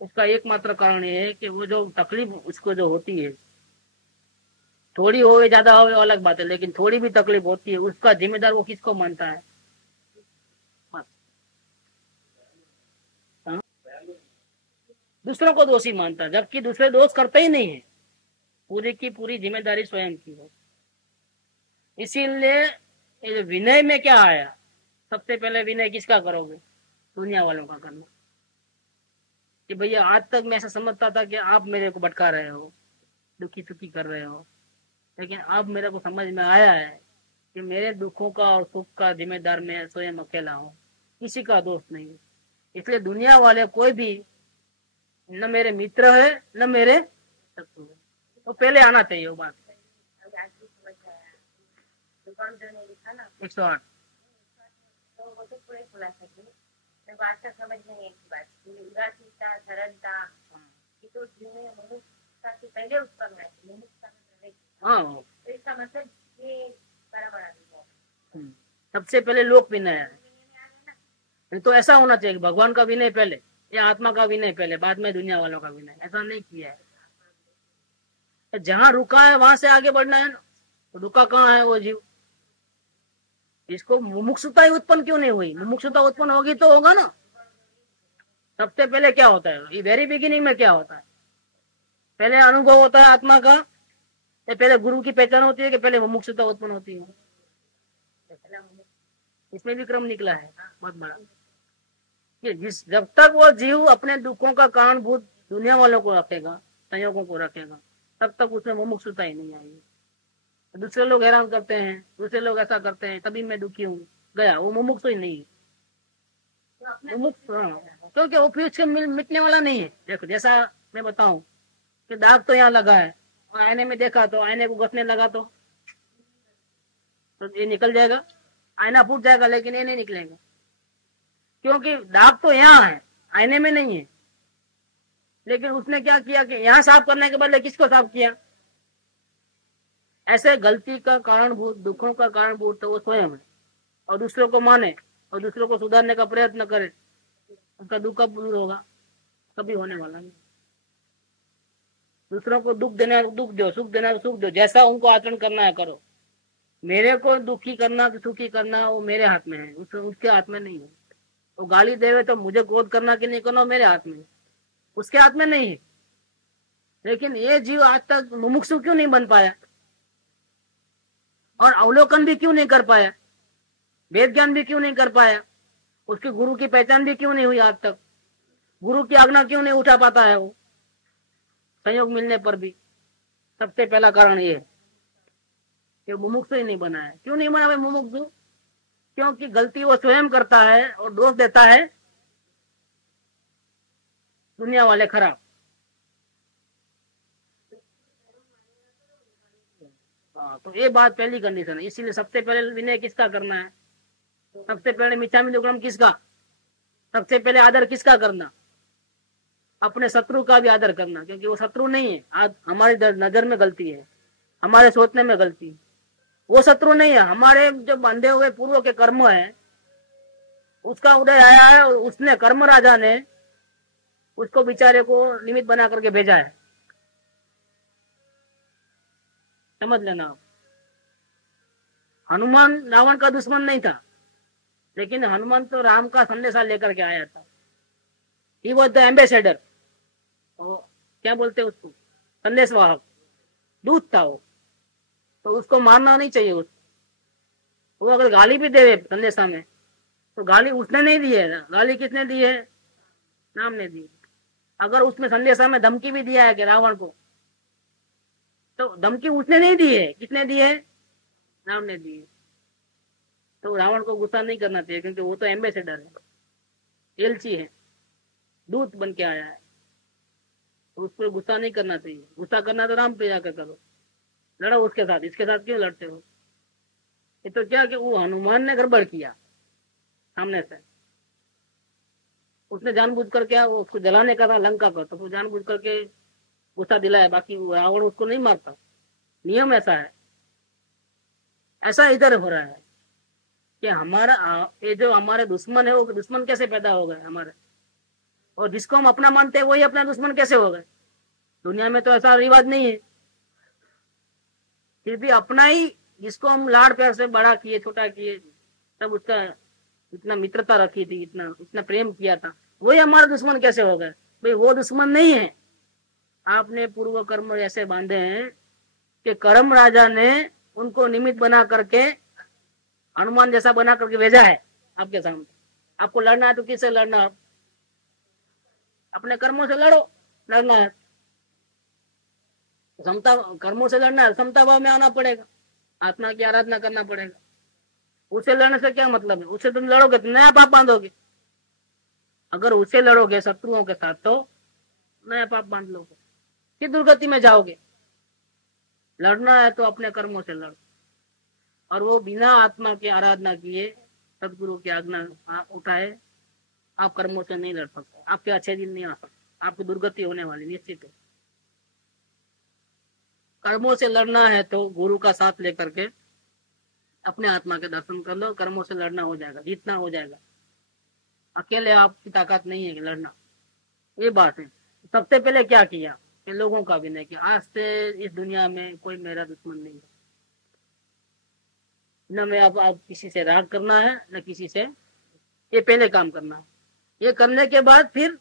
उसका एकमात्र कारण ये है कि वो जो तकलीफ उसको जो होती है, थोड़ी हो ज्यादा हो अलग बात है, लेकिन थोड़ी भी तकलीफ होती है उसका जिम्मेदार वो किसको मानता है? हाँ? दूसरों को दोषी मानता है, जबकि दूसरे दोष करते ही नहीं है, पूरी की पूरी जिम्मेदारी स्वयं की है। इसीलिए ये विनय में क्या आया? सबसे पहले विनय किसका करोगे? दुनिया वालों का करना। कि भैया आज तक मैं ऐसा समझता था कि आप मेरे को भटका रहे हो, दुखी सुखी कर रहे हो, लेकिन अब मेरे को समझ में आया है कि मेरे दुखों का और सुख का जिम्मेदार मैं स्वयं अकेला हूँ, किसी का दोष नहीं है। इसलिए दुनिया वाले कोई भी न मेरे मित्र है न मेरे शत्रु है, तो पहले आना चाहिए वो बात। 108 बात का समझ नहीं एक बात उदासीनता, सरलता, ये तो जीवन मनुष्यता से पहले उत्पन्न है, मनुष्यता में। हाँ, तो इसका मतलब ये बराबर है। सबसे पहले लोक विनय है। तो ऐसा होना चाहिए, भगवान का विनय पहले या आत्मा का विनय पहले, बाद में दुनिया वालों का विनय। ऐसा नहीं किया है। जहाँ रुका है वहां से आगे बढ़ना है ना। तो रुका कहाँ है वो जीव? इसको मुमुक्षुता ही उत्पन्न क्यों नहीं हुई? मुमुक्षुता उत्पन्न होगी तो होगा ना। सबसे पहले क्या होता है? ये वेरी बिगिनिंग में क्या होता है? पहले अनुभव होता है आत्मा का, या पहले गुरु की पहचान होती है, कि पहले मुमुक्षुता उत्पन्न होती है? इसमें भी क्रम निकला है बहुत बड़ा। कि जब तक वो जीव अपने दुखों का कारणभूत दुनिया वालों को रखेगा, संयोगों को रखेगा, तब तक उसमें मुमुक्षुता ही नहीं आएगी। दूसरे लोग हैरान करते हैं, दूसरे लोग ऐसा करते हैं, तभी मैं दुखी हूँ, गया, वो मुमुक्षु ही नहीं है। मुमुक्षु, हाँ, क्योंकि वो फिर उसके मिटने वाला नहीं है। देखो, जैसा मैं बताऊं कि दाग तो यहाँ लगा है, और आईने में देखा तो आईने को घसने लगा तो ये निकल जाएगा, आईना फूट जाएगा, लेकिन ये नहीं निकलेगा, क्योंकि दाग तो यहाँ है, आईने में नहीं है। लेकिन उसने क्या किया कि यहाँ साफ करने के बदले किसको साफ किया? ऐसे गलती का कारणभूत, दुखों का कारणभूत तो वो स्वयं है, और दूसरों को माने और दूसरों को सुधारने का प्रयत्न करे, उसका दुख कब दूर होगा? कभी होने वाला नहीं। दूसरों को दुख देना दुख दो, सुख देना सुख दो, जैसा उनको आचरण करना है करो। मेरे को दुखी करना कि सुखी करना वो मेरे हाथ में है, उसके हाथ में नहीं है। वो गाली देवे तो मुझे क्रोध करना कि नहीं करना मेरे हाथ में है, उसके हाथ में नहीं है। लेकिन ये जीव आज तक मुमुक्षु क्यों नहीं बन पाया, और अवलोकन भी क्यों नहीं कर पाया, वेद ज्ञान भी क्यों नहीं कर पाया, उसके गुरु की पहचान भी क्यों नहीं हुई आज तक, गुरु की आज्ञा क्यों नहीं उठा पाता है वो, संयोग मिलने पर भी? सबसे पहला कारण ये है कि मुमुक्षु ही नहीं बना है। क्यों नहीं बना भाई मुमुक्षु? क्योंकि गलती वो स्वयं करता है और दोष देता है दुनिया वाले खराब। तो ये बात पहली कंडीशन है। इसीलिए सबसे पहले विनय किसका करना है? सबसे पहले मिच्छामि दुक्कडम किसका? सबसे पहले आदर किसका करना? अपने शत्रु का भी आदर करना, क्योंकि वो शत्रु नहीं है। आज हमारी नजर में गलती है, हमारे सोचने में गलती है। वो शत्रु नहीं है, हमारे जो बंधे हुए पूर्व के कर्म है उसका उदय आया है, और उसने कर्म राजा ने उसको बेचारे को निमित्त बना करके भेजा है। समझ लेना आप। हनुमान रावण का दुश्मन नहीं था, लेकिन हनुमान तो राम का संदेशा लेकर के आया था। ही वॉज द एम्बेसडर, क्या बोलते उसको, संदेश वाहक, दूत था वो। तो उसको मारना नहीं चाहिए। वो अगर गाली भी दे संदेशा में, तो गाली उसने नहीं दी है, गाली किसने दी है? राम ने दी। अगर उसमें संदेशा में धमकी भी दिया है कि रावण को, तो धमकी उसने नहीं दी है, किसने दी है? राम ने दी है। तो रावण को गुस्सा नहीं करना चाहिए, क्योंकि वो तो एम्बेसडर है, एलची है, दूत बन के आया है। तो उस पर गुस्सा नहीं करना चाहिए। गुस्सा करना तो राम पे जाकर करो, लड़ो उसके साथ, इसके साथ क्यों लड़ते हो? ये तो क्या कि वो हनुमान ने गड़बड़ किया सामने से। उसने जानबूझ कर क्या, वो उसको जलाने का था लंका पर, तो वो जानबूझ करके गुस्सा दिलाया। बाकी रावण उसको नहीं मारता, नियम ऐसा है। ऐसा इधर हो रहा है कि हमारा ये जो हमारे दुश्मन है, वो दुश्मन कैसे पैदा हो गए हमारे, और जिसको हम अपना मानते हैं वही अपना दुश्मन कैसे हो गए? दुनिया में तो ऐसा रिवाज नहीं है। फिर भी अपना ही, जिसको हम लाड़ प्यार से बड़ा किए, छोटा किए, तब उसका इतना मित्रता रखी थी, इतना प्रेम किया था, वही हमारा दुश्मन कैसे हो गए? भाई वो दुश्मन नहीं है। आपने पूर्व कर्म ऐसे बांधे हैं कि कर्म राजा ने उनको निमित्त बना करके, हनुमान जैसा बना करके भेजा है आपके सामने। आपको लड़ना है तो किससे लड़ना? आप अपने कर्मों से लड़ो। लड़ना है समता, कर्मों से लड़ना है, समता भाव में आना पड़ेगा, आत्मा की आराधना करना पड़ेगा। उसे लड़ने से क्या मतलब है? उससे तुम लड़ोगे तो नया पाप बांधोगे। अगर उसे लड़ोगे शत्रुओं के साथ तो नया पाप बांध लोगे, फिर दुर्गति में जाओगे। लड़ना है तो अपने कर्मों से लड़ो, और वो बिना आत्मा की आराधना किए, सदगुरु की आज्ञा उठाए, आप कर्मों से नहीं लड़ सकते। आपके अच्छे दिन नहीं आ सकते, आपकी दुर्गति होने वाली निश्चित है। कर्मों से लड़ना है तो गुरु का साथ लेकर के अपने आत्मा के दर्शन कर लो, कर्मों से लड़ना हो जाएगा, जीतना हो जाएगा। अकेले आपकी ताकत नहीं है कि लड़ना, ये बात है। सबसे पहले क्या किया कि लोगों का विनय किया। आज से इस दुनिया में कोई मेरा दुश्मन नहीं है, न मैं अब किसी से राग करना है, न किसी से, ये पहले काम करना है। ये करने के बाद फिर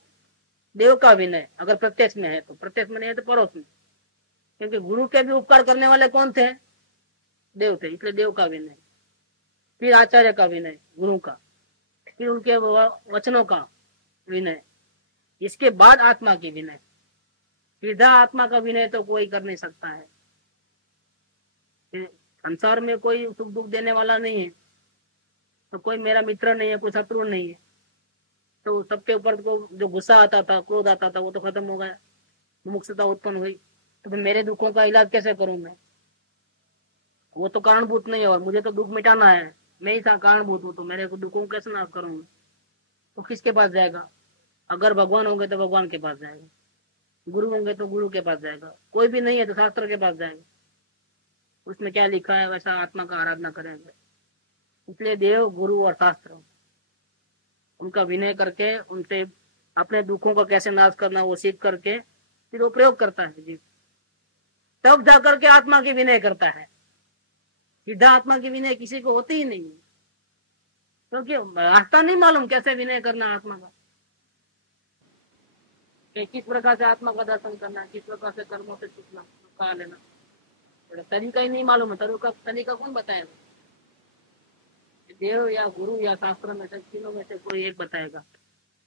देव का विनय, अगर प्रत्यक्ष में है तो, प्रत्यक्ष में नहीं है तो परोक्ष में, क्योंकि गुरु के भी उपकार करने वाले कौन थे? देव थे, इसलिए देव का विनय। फिर आचार्य का विनय, गुरु का, फिर उनके वचनों का विनय, इसके बाद आत्मा की विनय। सीधा आत्मा का विनय तो कोई कर नहीं सकता है। संसार में कोई सुख दुख देने वाला नहीं है, तो कोई मेरा मित्र नहीं है, कोई शत्रु नहीं है। तो सबके ऊपर को जो गुस्सा आता था, क्रोध आता था, वो तो खत्म हो गया, मुमुक्षुता उत्पन्न हुई। तो फिर मेरे दुखों का इलाज कैसे करूं मैं? वो तो कारणभूत नहीं है, और मुझे तो दुख मिटाना है, मैं ही कारणभूत हूँ, तो मेरे को दुखों को कैसे नाश करूँ? तो किसके पास जाएगा? अगर भगवान होंगे तो भगवान के पास जाएगा, गुरु होंगे तो गुरु के पास जाएगा, कोई भी नहीं है तो शास्त्र के पास जाएगा। उसमें क्या लिखा है वैसा आत्मा का आराधना करेंगे। इसलिए देव, गुरु और शास्त्र, उनका विनय करके, उनसे अपने दुखों का कैसे नाश करना वो सीख करके फिर वो प्रयोग करता है जी, तब जाकर के आत्मा की विनय करता है। सीधा आत्मा की विनय किसी को होती ही नहीं है, क्योंकि रास्ता नहीं मालूम कैसे विनय करना आत्मा का, किस प्रकार से आत्मा का दर्शन करना, किस प्रकार से कर्मों से छूटना, कहा लेना, तरीका ही नहीं मालूम है। तरीका कौन बताएगा? देव या गुरु या शास्त्र में से, तीनों में से कोई एक बताएगा।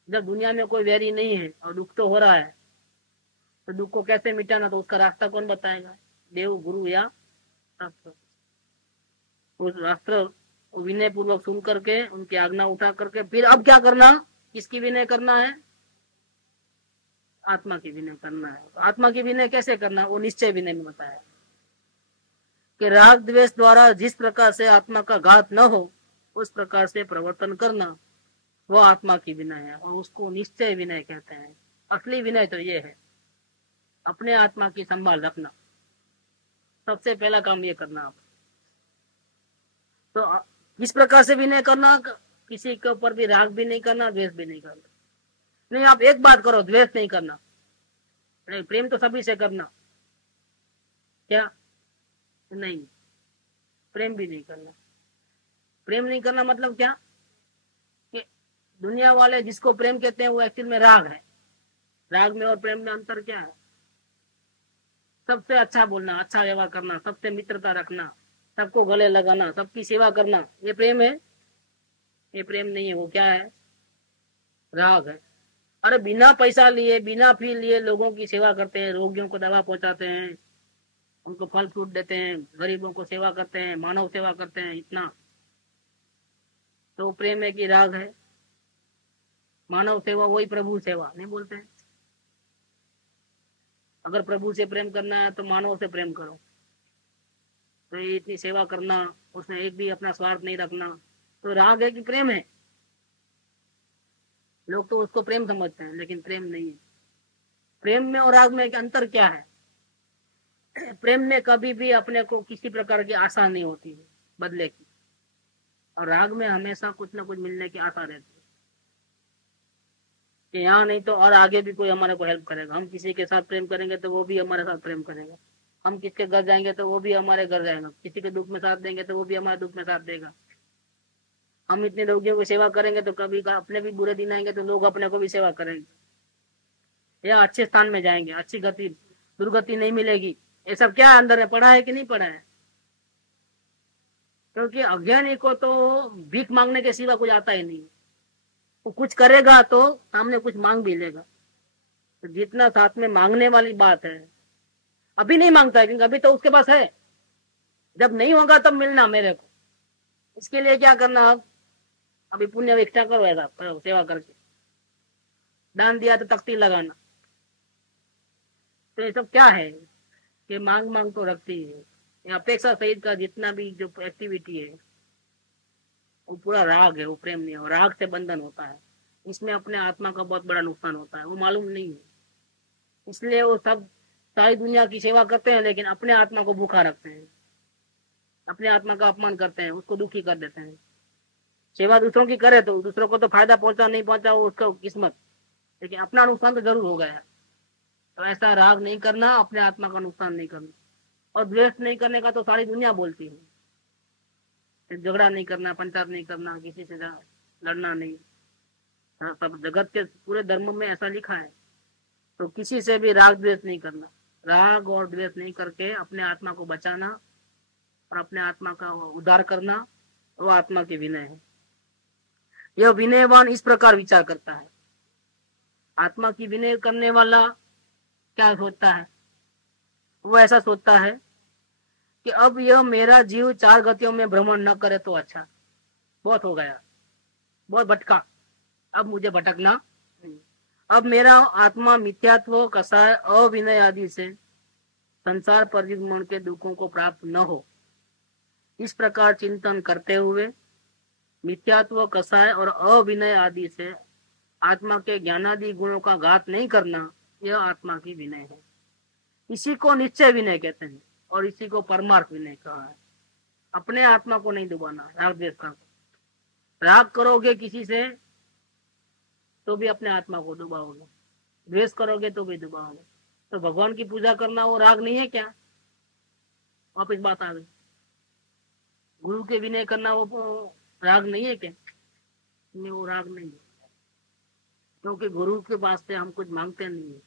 जब दुनिया में कोई वैरी नहीं है और दुख तो हो रहा है, तो दुख को कैसे मिटाना, तो उसका रास्ता कौन बताएगा? देव, गुरु या शास्त्र। उस शास्त्र विनय पूर्वक सुन करके, उनकी आज्ञा उठा करके, फिर अब क्या करना? किसकी विनय करना है? आत्मा की विनय करना है। तो आत्मा की विनय कैसे करना, वो निश्चय विनय में बताया। कि राग द्वेष द्वारा जिस प्रकार से आत्मा का घात न हो उस प्रकार से प्रवर्तन करना वो आत्मा की विनय है, और उसको निश्चय विनय कहते हैं। असली विनय तो ये है, अपने आत्मा की संभाल रखना। सबसे पहला काम ये करना आप। तो किस प्रकार से विनय करना? किसी के ऊपर भी राग भी नहीं करना, द्वेष भी नहीं करना। नहीं, आप एक बात करो, द्वेष नहीं करना। नहीं, प्रेम तो सभी से करना। क्या? नहीं, प्रेम भी नहीं करना। प्रेम नहीं करना मतलब क्या? कि दुनिया वाले जिसको प्रेम कहते हैं वो एक्चुअल में राग है। राग में और प्रेम में अंतर क्या है? सबसे अच्छा बोलना, अच्छा व्यवहार करना, सबसे मित्रता रखना, सबको गले लगाना, सबकी सेवा करना, ये प्रेम है? ये प्रेम नहीं है। वो क्या है? राग है। अरे बिना पैसा लिए, बिना फी लिए लोगों की सेवा करते हैं, रोगियों को दवा पहुंचाते हैं, उनको फल फ्रूट देते हैं, गरीबों को सेवा करते हैं, मानव सेवा करते हैं, इतना तो प्रेम है कि राग है? मानव सेवा वही प्रभु सेवा नहीं बोलते हैं? अगर प्रभु से प्रेम करना है तो मानव से प्रेम करो। तो ये इतनी सेवा करना, उसमें एक भी अपना स्वार्थ नहीं रखना, तो राग है कि प्रेम है? लोग तो उसको प्रेम समझते हैं, लेकिन प्रेम नहीं है। प्रेम में और राग में अंतर क्या है? प्रेम में कभी भी अपने को किसी प्रकार की आशा नहीं होती है बदले की, और राग में हमेशा कुछ ना कुछ मिलने की आशा रहती है कि यहाँ नहीं तो और आगे भी कोई हमारे को हेल्प करेगा। हम किसी के साथ प्रेम करेंगे तो वो भी हमारे साथ प्रेम करेगा। हम किसके घर जाएंगे तो वो भी हमारे घर जाएगा। किसी के दुख में साथ देंगे तो वो भी हमारे दुख में साथ देगा। हम इतने रोगियों की सेवा करेंगे तो कभी अपने भी बुरे दिन आएंगे तो लोग अपने को भी सेवा करेंगे, या अच्छे स्थान में जाएंगे, अच्छी गति दुर्गति नहीं मिलेगी। ये सब क्या अंदर है? पढ़ा है कि नहीं पढ़ा है? क्योंकि अज्ञानी को तो भीख मांगने के सिवा कुछ आता ही नहीं। वो कुछ करेगा तो सामने कुछ मांग भी लेगा। तो जितना साथ में मांगने वाली बात है, अभी नहीं मांगता है क्योंकि अभी तो उसके पास है। जब नहीं होगा तब मिलना मेरे को। इसके लिए क्या करना? अभी पुण्य इकट्ठा करो, ऐसा करो, सेवा करके दान दिया तो तख्ती लगाना। तो ये सब क्या है कि मांग मांग तो रखती है। ये अपेक्षा सहित का जितना भी जो एक्टिविटी है वो पूरा राग है, वो प्रेम नहीं है। और राग से बंधन होता है, इसमें अपने आत्मा का बहुत बड़ा नुकसान होता है, वो मालूम नहीं है। इसलिए वो सब सारी दुनिया की सेवा करते हैं लेकिन अपने आत्मा को भूखा रखते हैं, अपने आत्मा का अपमान करते हैं, उसको दुखी कर देते हैं। सेवा दूसरों की करे तो दूसरों को तो फायदा पहुंचा नहीं पहुंचा वो उसका किस्मत, लेकिन अपना नुकसान तो जरूर हो गया है। तो ऐसा राग नहीं करना, अपने आत्मा का नुकसान नहीं करना। और द्वेष नहीं करने का तो सारी दुनिया बोलती है, झगड़ा नहीं करना, पंचायत नहीं करना, किसी से लड़ना नहीं। सब जगत के पूरे धर्म में ऐसा लिखा है। तो किसी से भी राग द्वेष नहीं करना। राग और द्वेष नहीं करके अपने आत्मा को बचाना और अपने आत्मा का उद्धार करना, वो आत्मा की विनय है। यह विनयवान इस प्रकार विचार करता है। आत्मा की विनय करने वाला क्या सोचता है? वो ऐसा सोचता है कि अब यह मेरा जीव चार गतियों में भ्रमण न करे तो अच्छा, बहुत हो गया, बहुत भटका, अब मुझे भटकना नहीं। अब मेरा आत्मा मिथ्यात्व, कसाय, अविनय आदि से संसार परिभ्रमण के दुखों को प्राप्त न हो, इस प्रकार चिंतन करते हुए मिथ्यात्व, कसाय और अविनय आदि से आत्मा के ज्ञानादि गुणों का घात नहीं करना, यह आत्मा की विनय है। इसी को निश्चय विनय कहते हैं और इसी को परमार्थ विनय कहा है। अपने आत्मा को नहीं डुबाना राग द्वेष का। राग करोगे किसी से तो भी अपने आत्मा को डुबाओगे, द्वेष करोगे तो भी डुबाओगे। तो भगवान की पूजा करना वो राग नहीं है क्या? वापिस बात आ गई। गुरु के विनय करना वो राग नहीं है क्या? नहीं, वो राग नहीं है, क्योंकि गुरु के पास से हम कुछ मांगते नहीं है।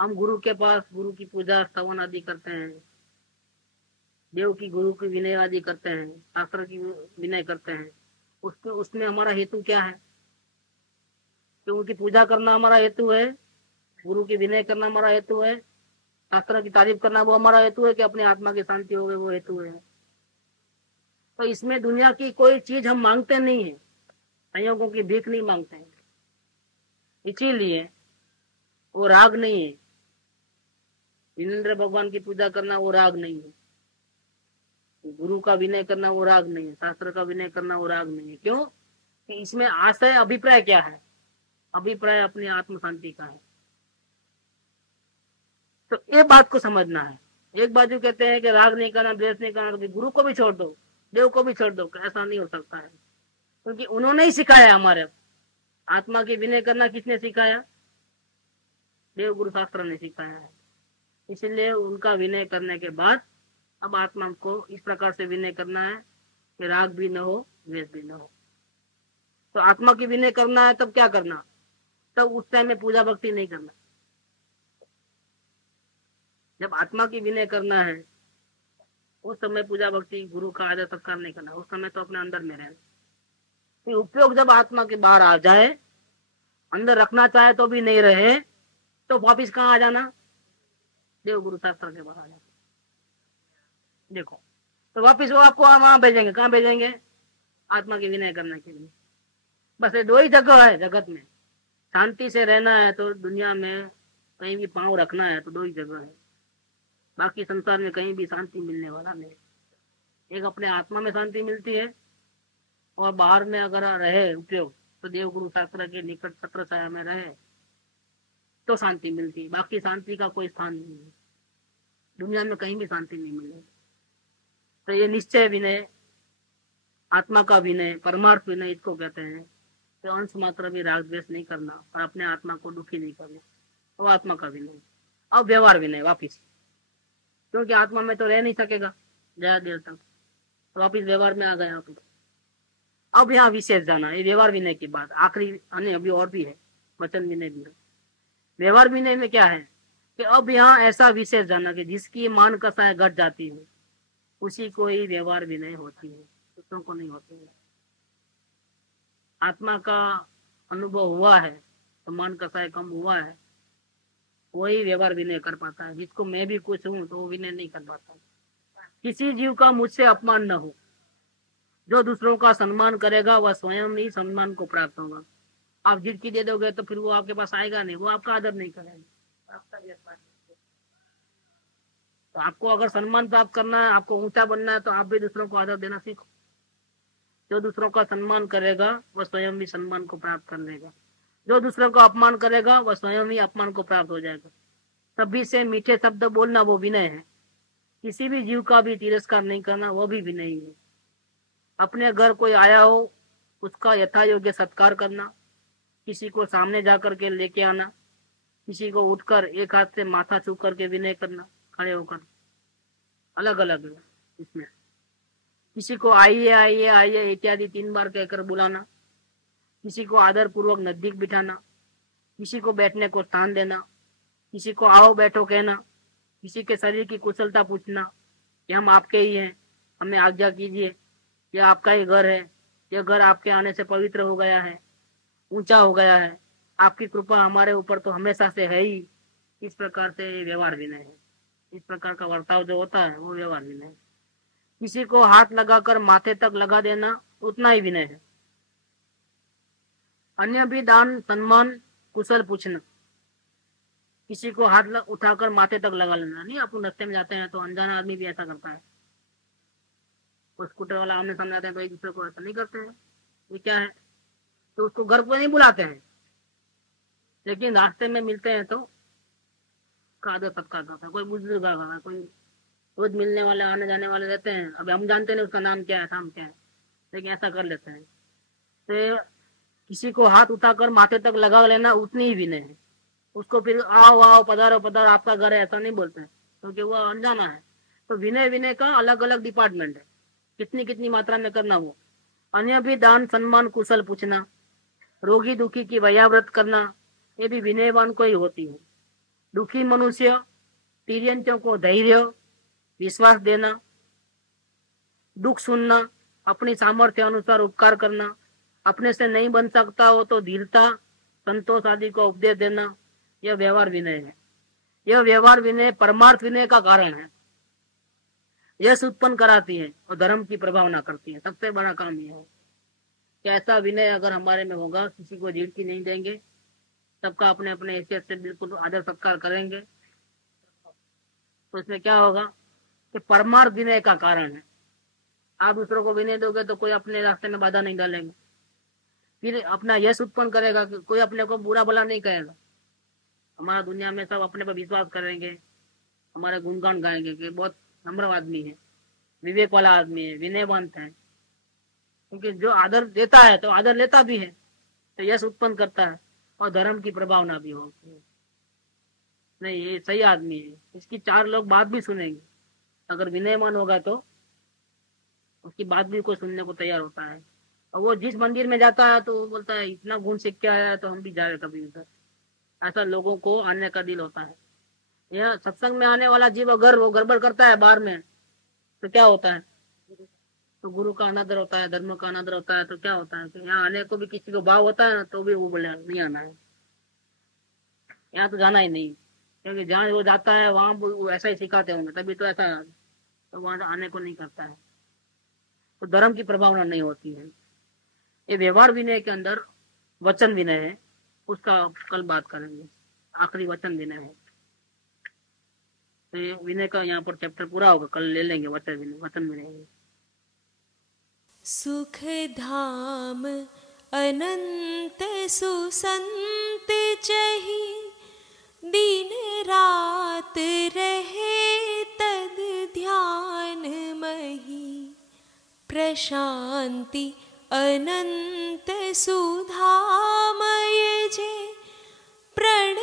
हम गुरु के पास गुरु की पूजा स्तवन आदि करते हैं, देव की गुरु की विनय आदि करते हैं, शास्त्र की विनय करते हैं। उसमें हमारा हेतु क्या है? कि उनकी पूजा करना हमारा हेतु है, गुरु की विनय करना हमारा हेतु है, शास्त्र की तारीफ करना वो हमारा हेतु है, कि अपने आत्मा की शांति हो गई वो हेतु है। तो इसमें दुनिया की कोई चीज हम मांगते नहीं है, संयोगों की भीख नहीं मांगते हैं, इसीलिए वो राग नहीं है। जिनेंद्र भगवान की पूजा करना वो राग नहीं है। गुरु का विनय करना वो राग नहीं है, शास्त्र का विनय करना वो राग नहीं है। क्यों? कि इसमें आशय अभिप्राय क्या है? अभिप्राय अपनी आत्म शांति का है। तो ये बात को समझना है। एक बाजू कहते हैं कि राग नहीं करना, द्वेष नहीं करना, तो गुरु को भी छोड़ दो, देव को भी छोड़ दो, ऐसा नहीं हो सकता है। क्योंकि उन्होंने ही सिखाया हमारे। आत्मा की विनय करना किसने सिखाया? देव गुरु शास्त्र ने सिखाया है। इसलिए उनका विनय करने के बाद अब आत्मा को इस प्रकार से विनय करना है कि राग भी न हो, द्वेष भी न हो। तो आत्मा की विनय करना है, तब क्या करना? तब उस टाइम में पूजा भक्ति नहीं करना। जब आत्मा की विनय करना है उस समय पूजा भक्ति, गुरु का आदर सत्कार नहीं करना। उस समय तो अपने अंदर में रहना। फिर उपयोग जब आत्मा के बाहर आ जाए, अंदर रखना चाहे तो भी नहीं रहे, तो वापिस कहाँ आ जाना? देव गुरु शास्त्र के बाहर आ जाना। देखो, तो वापिस वो आपको वहां भेजेंगे। कहाँ भेजेंगे? आत्मा की विनय करने के लिए। बस ये दो ही जगह है जगत में। शांति से रहना है तो दुनिया में कहीं भी पांव रखना है तो दो ही जगह है। बाकी संसार में कहीं भी शांति मिलने वाला नहीं। एक अपने आत्मा में शांति मिलती है, और बाहर में अगर रहे उपयोग तो देव गुरु शास्त्र के निकट छत्र छाया में रहे तो शांति मिलती है। बाकी शांति का कोई स्थान नहीं है, दुनिया में कहीं भी शांति नहीं मिलेगी। तो ये निश्चय विनय, आत्मा का विनय, परमार्थ विनय इसको कहते हैं। तो अंश मात्र भी राग द्वेष नहीं करना और अपने आत्मा को दुखी नहीं करना, वो आत्मा का विनय। अब व्यवहार विनय वापिस, क्योंकि आत्मा में तो रह नहीं सकेगा ज्यादा देर तक, तो वापिस व्यवहार में आ गए आप। अब यहाँ विशेष जाना, ये व्यवहार विनय की बात आखिरी, अभी और भी है, वचन विनय भी है। व्यवहार विनय में क्या है कि अब यहाँ ऐसा विशेष जाना कि जिसकी मान कसाय घट जाती है उसी को ही व्यवहार विनय होती है, दूसरों को नहीं होती है। आत्मा का अनुभव हुआ है तो मान कसाय कम हुआ है, वही व्यवहार विनय कर पाता है। जिसको मैं भी कुछ हूं तो वो विनय नहीं कर पाता। किसी जीव का मुझसे अपमान न हो। जो दूसरों का सम्मान करेगा वह स्वयं ही सम्मान को प्राप्त होगा। आप झिड़की दे दोगे तो फिर वो आपके पास आएगा नहीं, वो आपका आदर नहीं करेगा, आपका भी अपमान। तो आपको अगर सम्मान प्राप्त करना है, आपको ऊंचा बनना है, तो आप भी दूसरों को आदर देना सीखो। जो दूसरों का सम्मान करेगा वह स्वयं भी सम्मान को प्राप्त कर लेगा। जो दूसरों का अपमान करेगा वह स्वयं ही अपमान को प्राप्त हो जाएगा। सभी से मीठे शब्द बोलना वो विनय है। किसी भी जीव का भी तिरस्कार नहीं करना वो भी विनय ही है। अपने घर कोई आया हो उसका यथा योग्य सत्कार करना, किसी को सामने जाकर के लेके आना, किसी को उठकर एक हाथ से माथा छू करके विनय करना, खड़े होकर, अलग अलग है इसमें। किसी को आइए आइए आइए इत्यादि 3 बार कहकर बुलाना, किसी को आदर पूर्वक नजदीक बिठाना, किसी को बैठने को स्थान देना, किसी को आओ बैठो कहना, किसी के शरीर की कुशलता पूछना कि हम आपके ही हैं, हमें आज्ञा कीजिए, यह आपका ही घर है, यह घर आपके आने से पवित्र हो गया है, ऊंचा हो गया है, आपकी कृपा हमारे ऊपर तो हमेशा से है ही। इस प्रकार से व्यवहार विनय है। इस प्रकार का वर्ताव जो होता है वो व्यवहार विनय है। किसी को हाथ लगाकर माथे तक लगा देना उतना ही विनय है। अन्य भी दान सम्मान कुशल पूछना, किसी को हाथ उठाकर माथे तक लगा लेना नहीं। अपन रास्ते में जाते हैं तो अनजाना आदमी भी ऐसा करता है, वो स्कूटर वाला आमने सामने आते हैं तो एक दूसरे को ऐसा नहीं करते हैं, ये क्या है? तो उसको घर को नहीं बुलाते हैं, लेकिन रास्ते में मिलते हैं तो आदर सत्कार करता है। कोई बुजुर्ग आ गया, कोई रोज मिलने वाले आने जाने वाले रहते हैं, अब हम जानते नहीं उसका नाम क्या है, शाम क्या है, लेकिन ऐसा कर लेते हैं। तो किसी को हाथ उठाकर माथे तक लगा लेना उतनी ही विनय है। उसको फिर आओ आओ पधारो पधारो आपका घर है ऐसा नहीं बोलते हैं, क्योंकि वो अनजाना है। तो विनय विनय का अलग अलग डिपार्टमेंट है, कितनी कितनी मात्रा में करना वो। अन्य भी दान सम्मान कुशल पूछना, रोगी दुखी की वयाव्रत करना, ये भी विनयवान को ही होती है। दुखी मनुष्य तिर्यंत्यों को धैर्य विश्वास देना, दुख सुनना, अपनी सामर्थ्य अनुसार उपकार करना, अपने से नहीं बन सकता हो तो धीरता संतोष आदि को उपदेश देना, यह व्यवहार विनय है। यह व्यवहार विनय परमार्थ विनय का कारण है। यश उत्पन्न कराती है और धर्म की प्रभावना करती है। सबसे बड़ा काम यह है कि ऐसा विनय अगर हमारे में होगा, किसी को झिड़की नहीं देंगे, सबका अपने अपने हैसियत से बिल्कुल आदर सत्कार करेंगे, तो इसमें क्या होगा कि परमार्थ विनय का कारण है। आप दूसरों को विनय दोगे तो कोई अपने रास्ते में बाधा नहीं डालेगा। फिर अपना यश उत्पन्न करेगा कि कोई अपने को बुरा भला नहीं कहेगा। हमारा दुनिया में सब अपने पर विश्वास करेंगे, हमारे गुणगान गाएंगे कि बहुत नम्र आदमी है, विवेक वाला आदमी है, विनयवंत है। क्योंकि जो आदर देता है तो आदर लेता भी है, तो यश उत्पन्न करता है और धर्म की प्रभावना भी होती है। नहीं, ये सही आदमी है, इसकी चार लोग बात भी सुनेंगे। अगर विनयमान होगा तो उसकी बात भी कोई सुनने को तैयार होता है। और वो जिस मंदिर में जाता है तो वो बोलता है इतना गुण सीख के आया है तो हम भी जाए कभी उधर। ऐसा लोगों को आने का दिल होता है। यह सत्संग में आने वाला जीव अगर वो गड़बड़ करता है बाहर में तो क्या होता है? तो गुरु का अनादर होता है, धर्म का अनादर होता है। तो क्या होता है कि यहाँ आने को भी किसी को भाव होता है ना, तो भी वो बोले नहीं आना है, यहाँ तो जाना ही नहीं। क्योंकि जहाँ वो जाता है वहां वो ऐसा ही सिखाते होंगे, तभी तो ऐसा, तो वहां आने को नहीं करता है। तो धर्म की प्रभावना नहीं होती है। ये व्यवहार विनय के अंदर वचन विनय है, उसका कल बात करेंगे। आखिरी वचन विनय है। तो ये विनय का यहाँ पर चैप्टर पूरा होगा, कल ले लेंगे वचन विनय। सुख धाम अनंत सुसंत चही, दिन रात रहे तद ध्यान मही। प्रशांति अनंत सुधामय जे, प्रण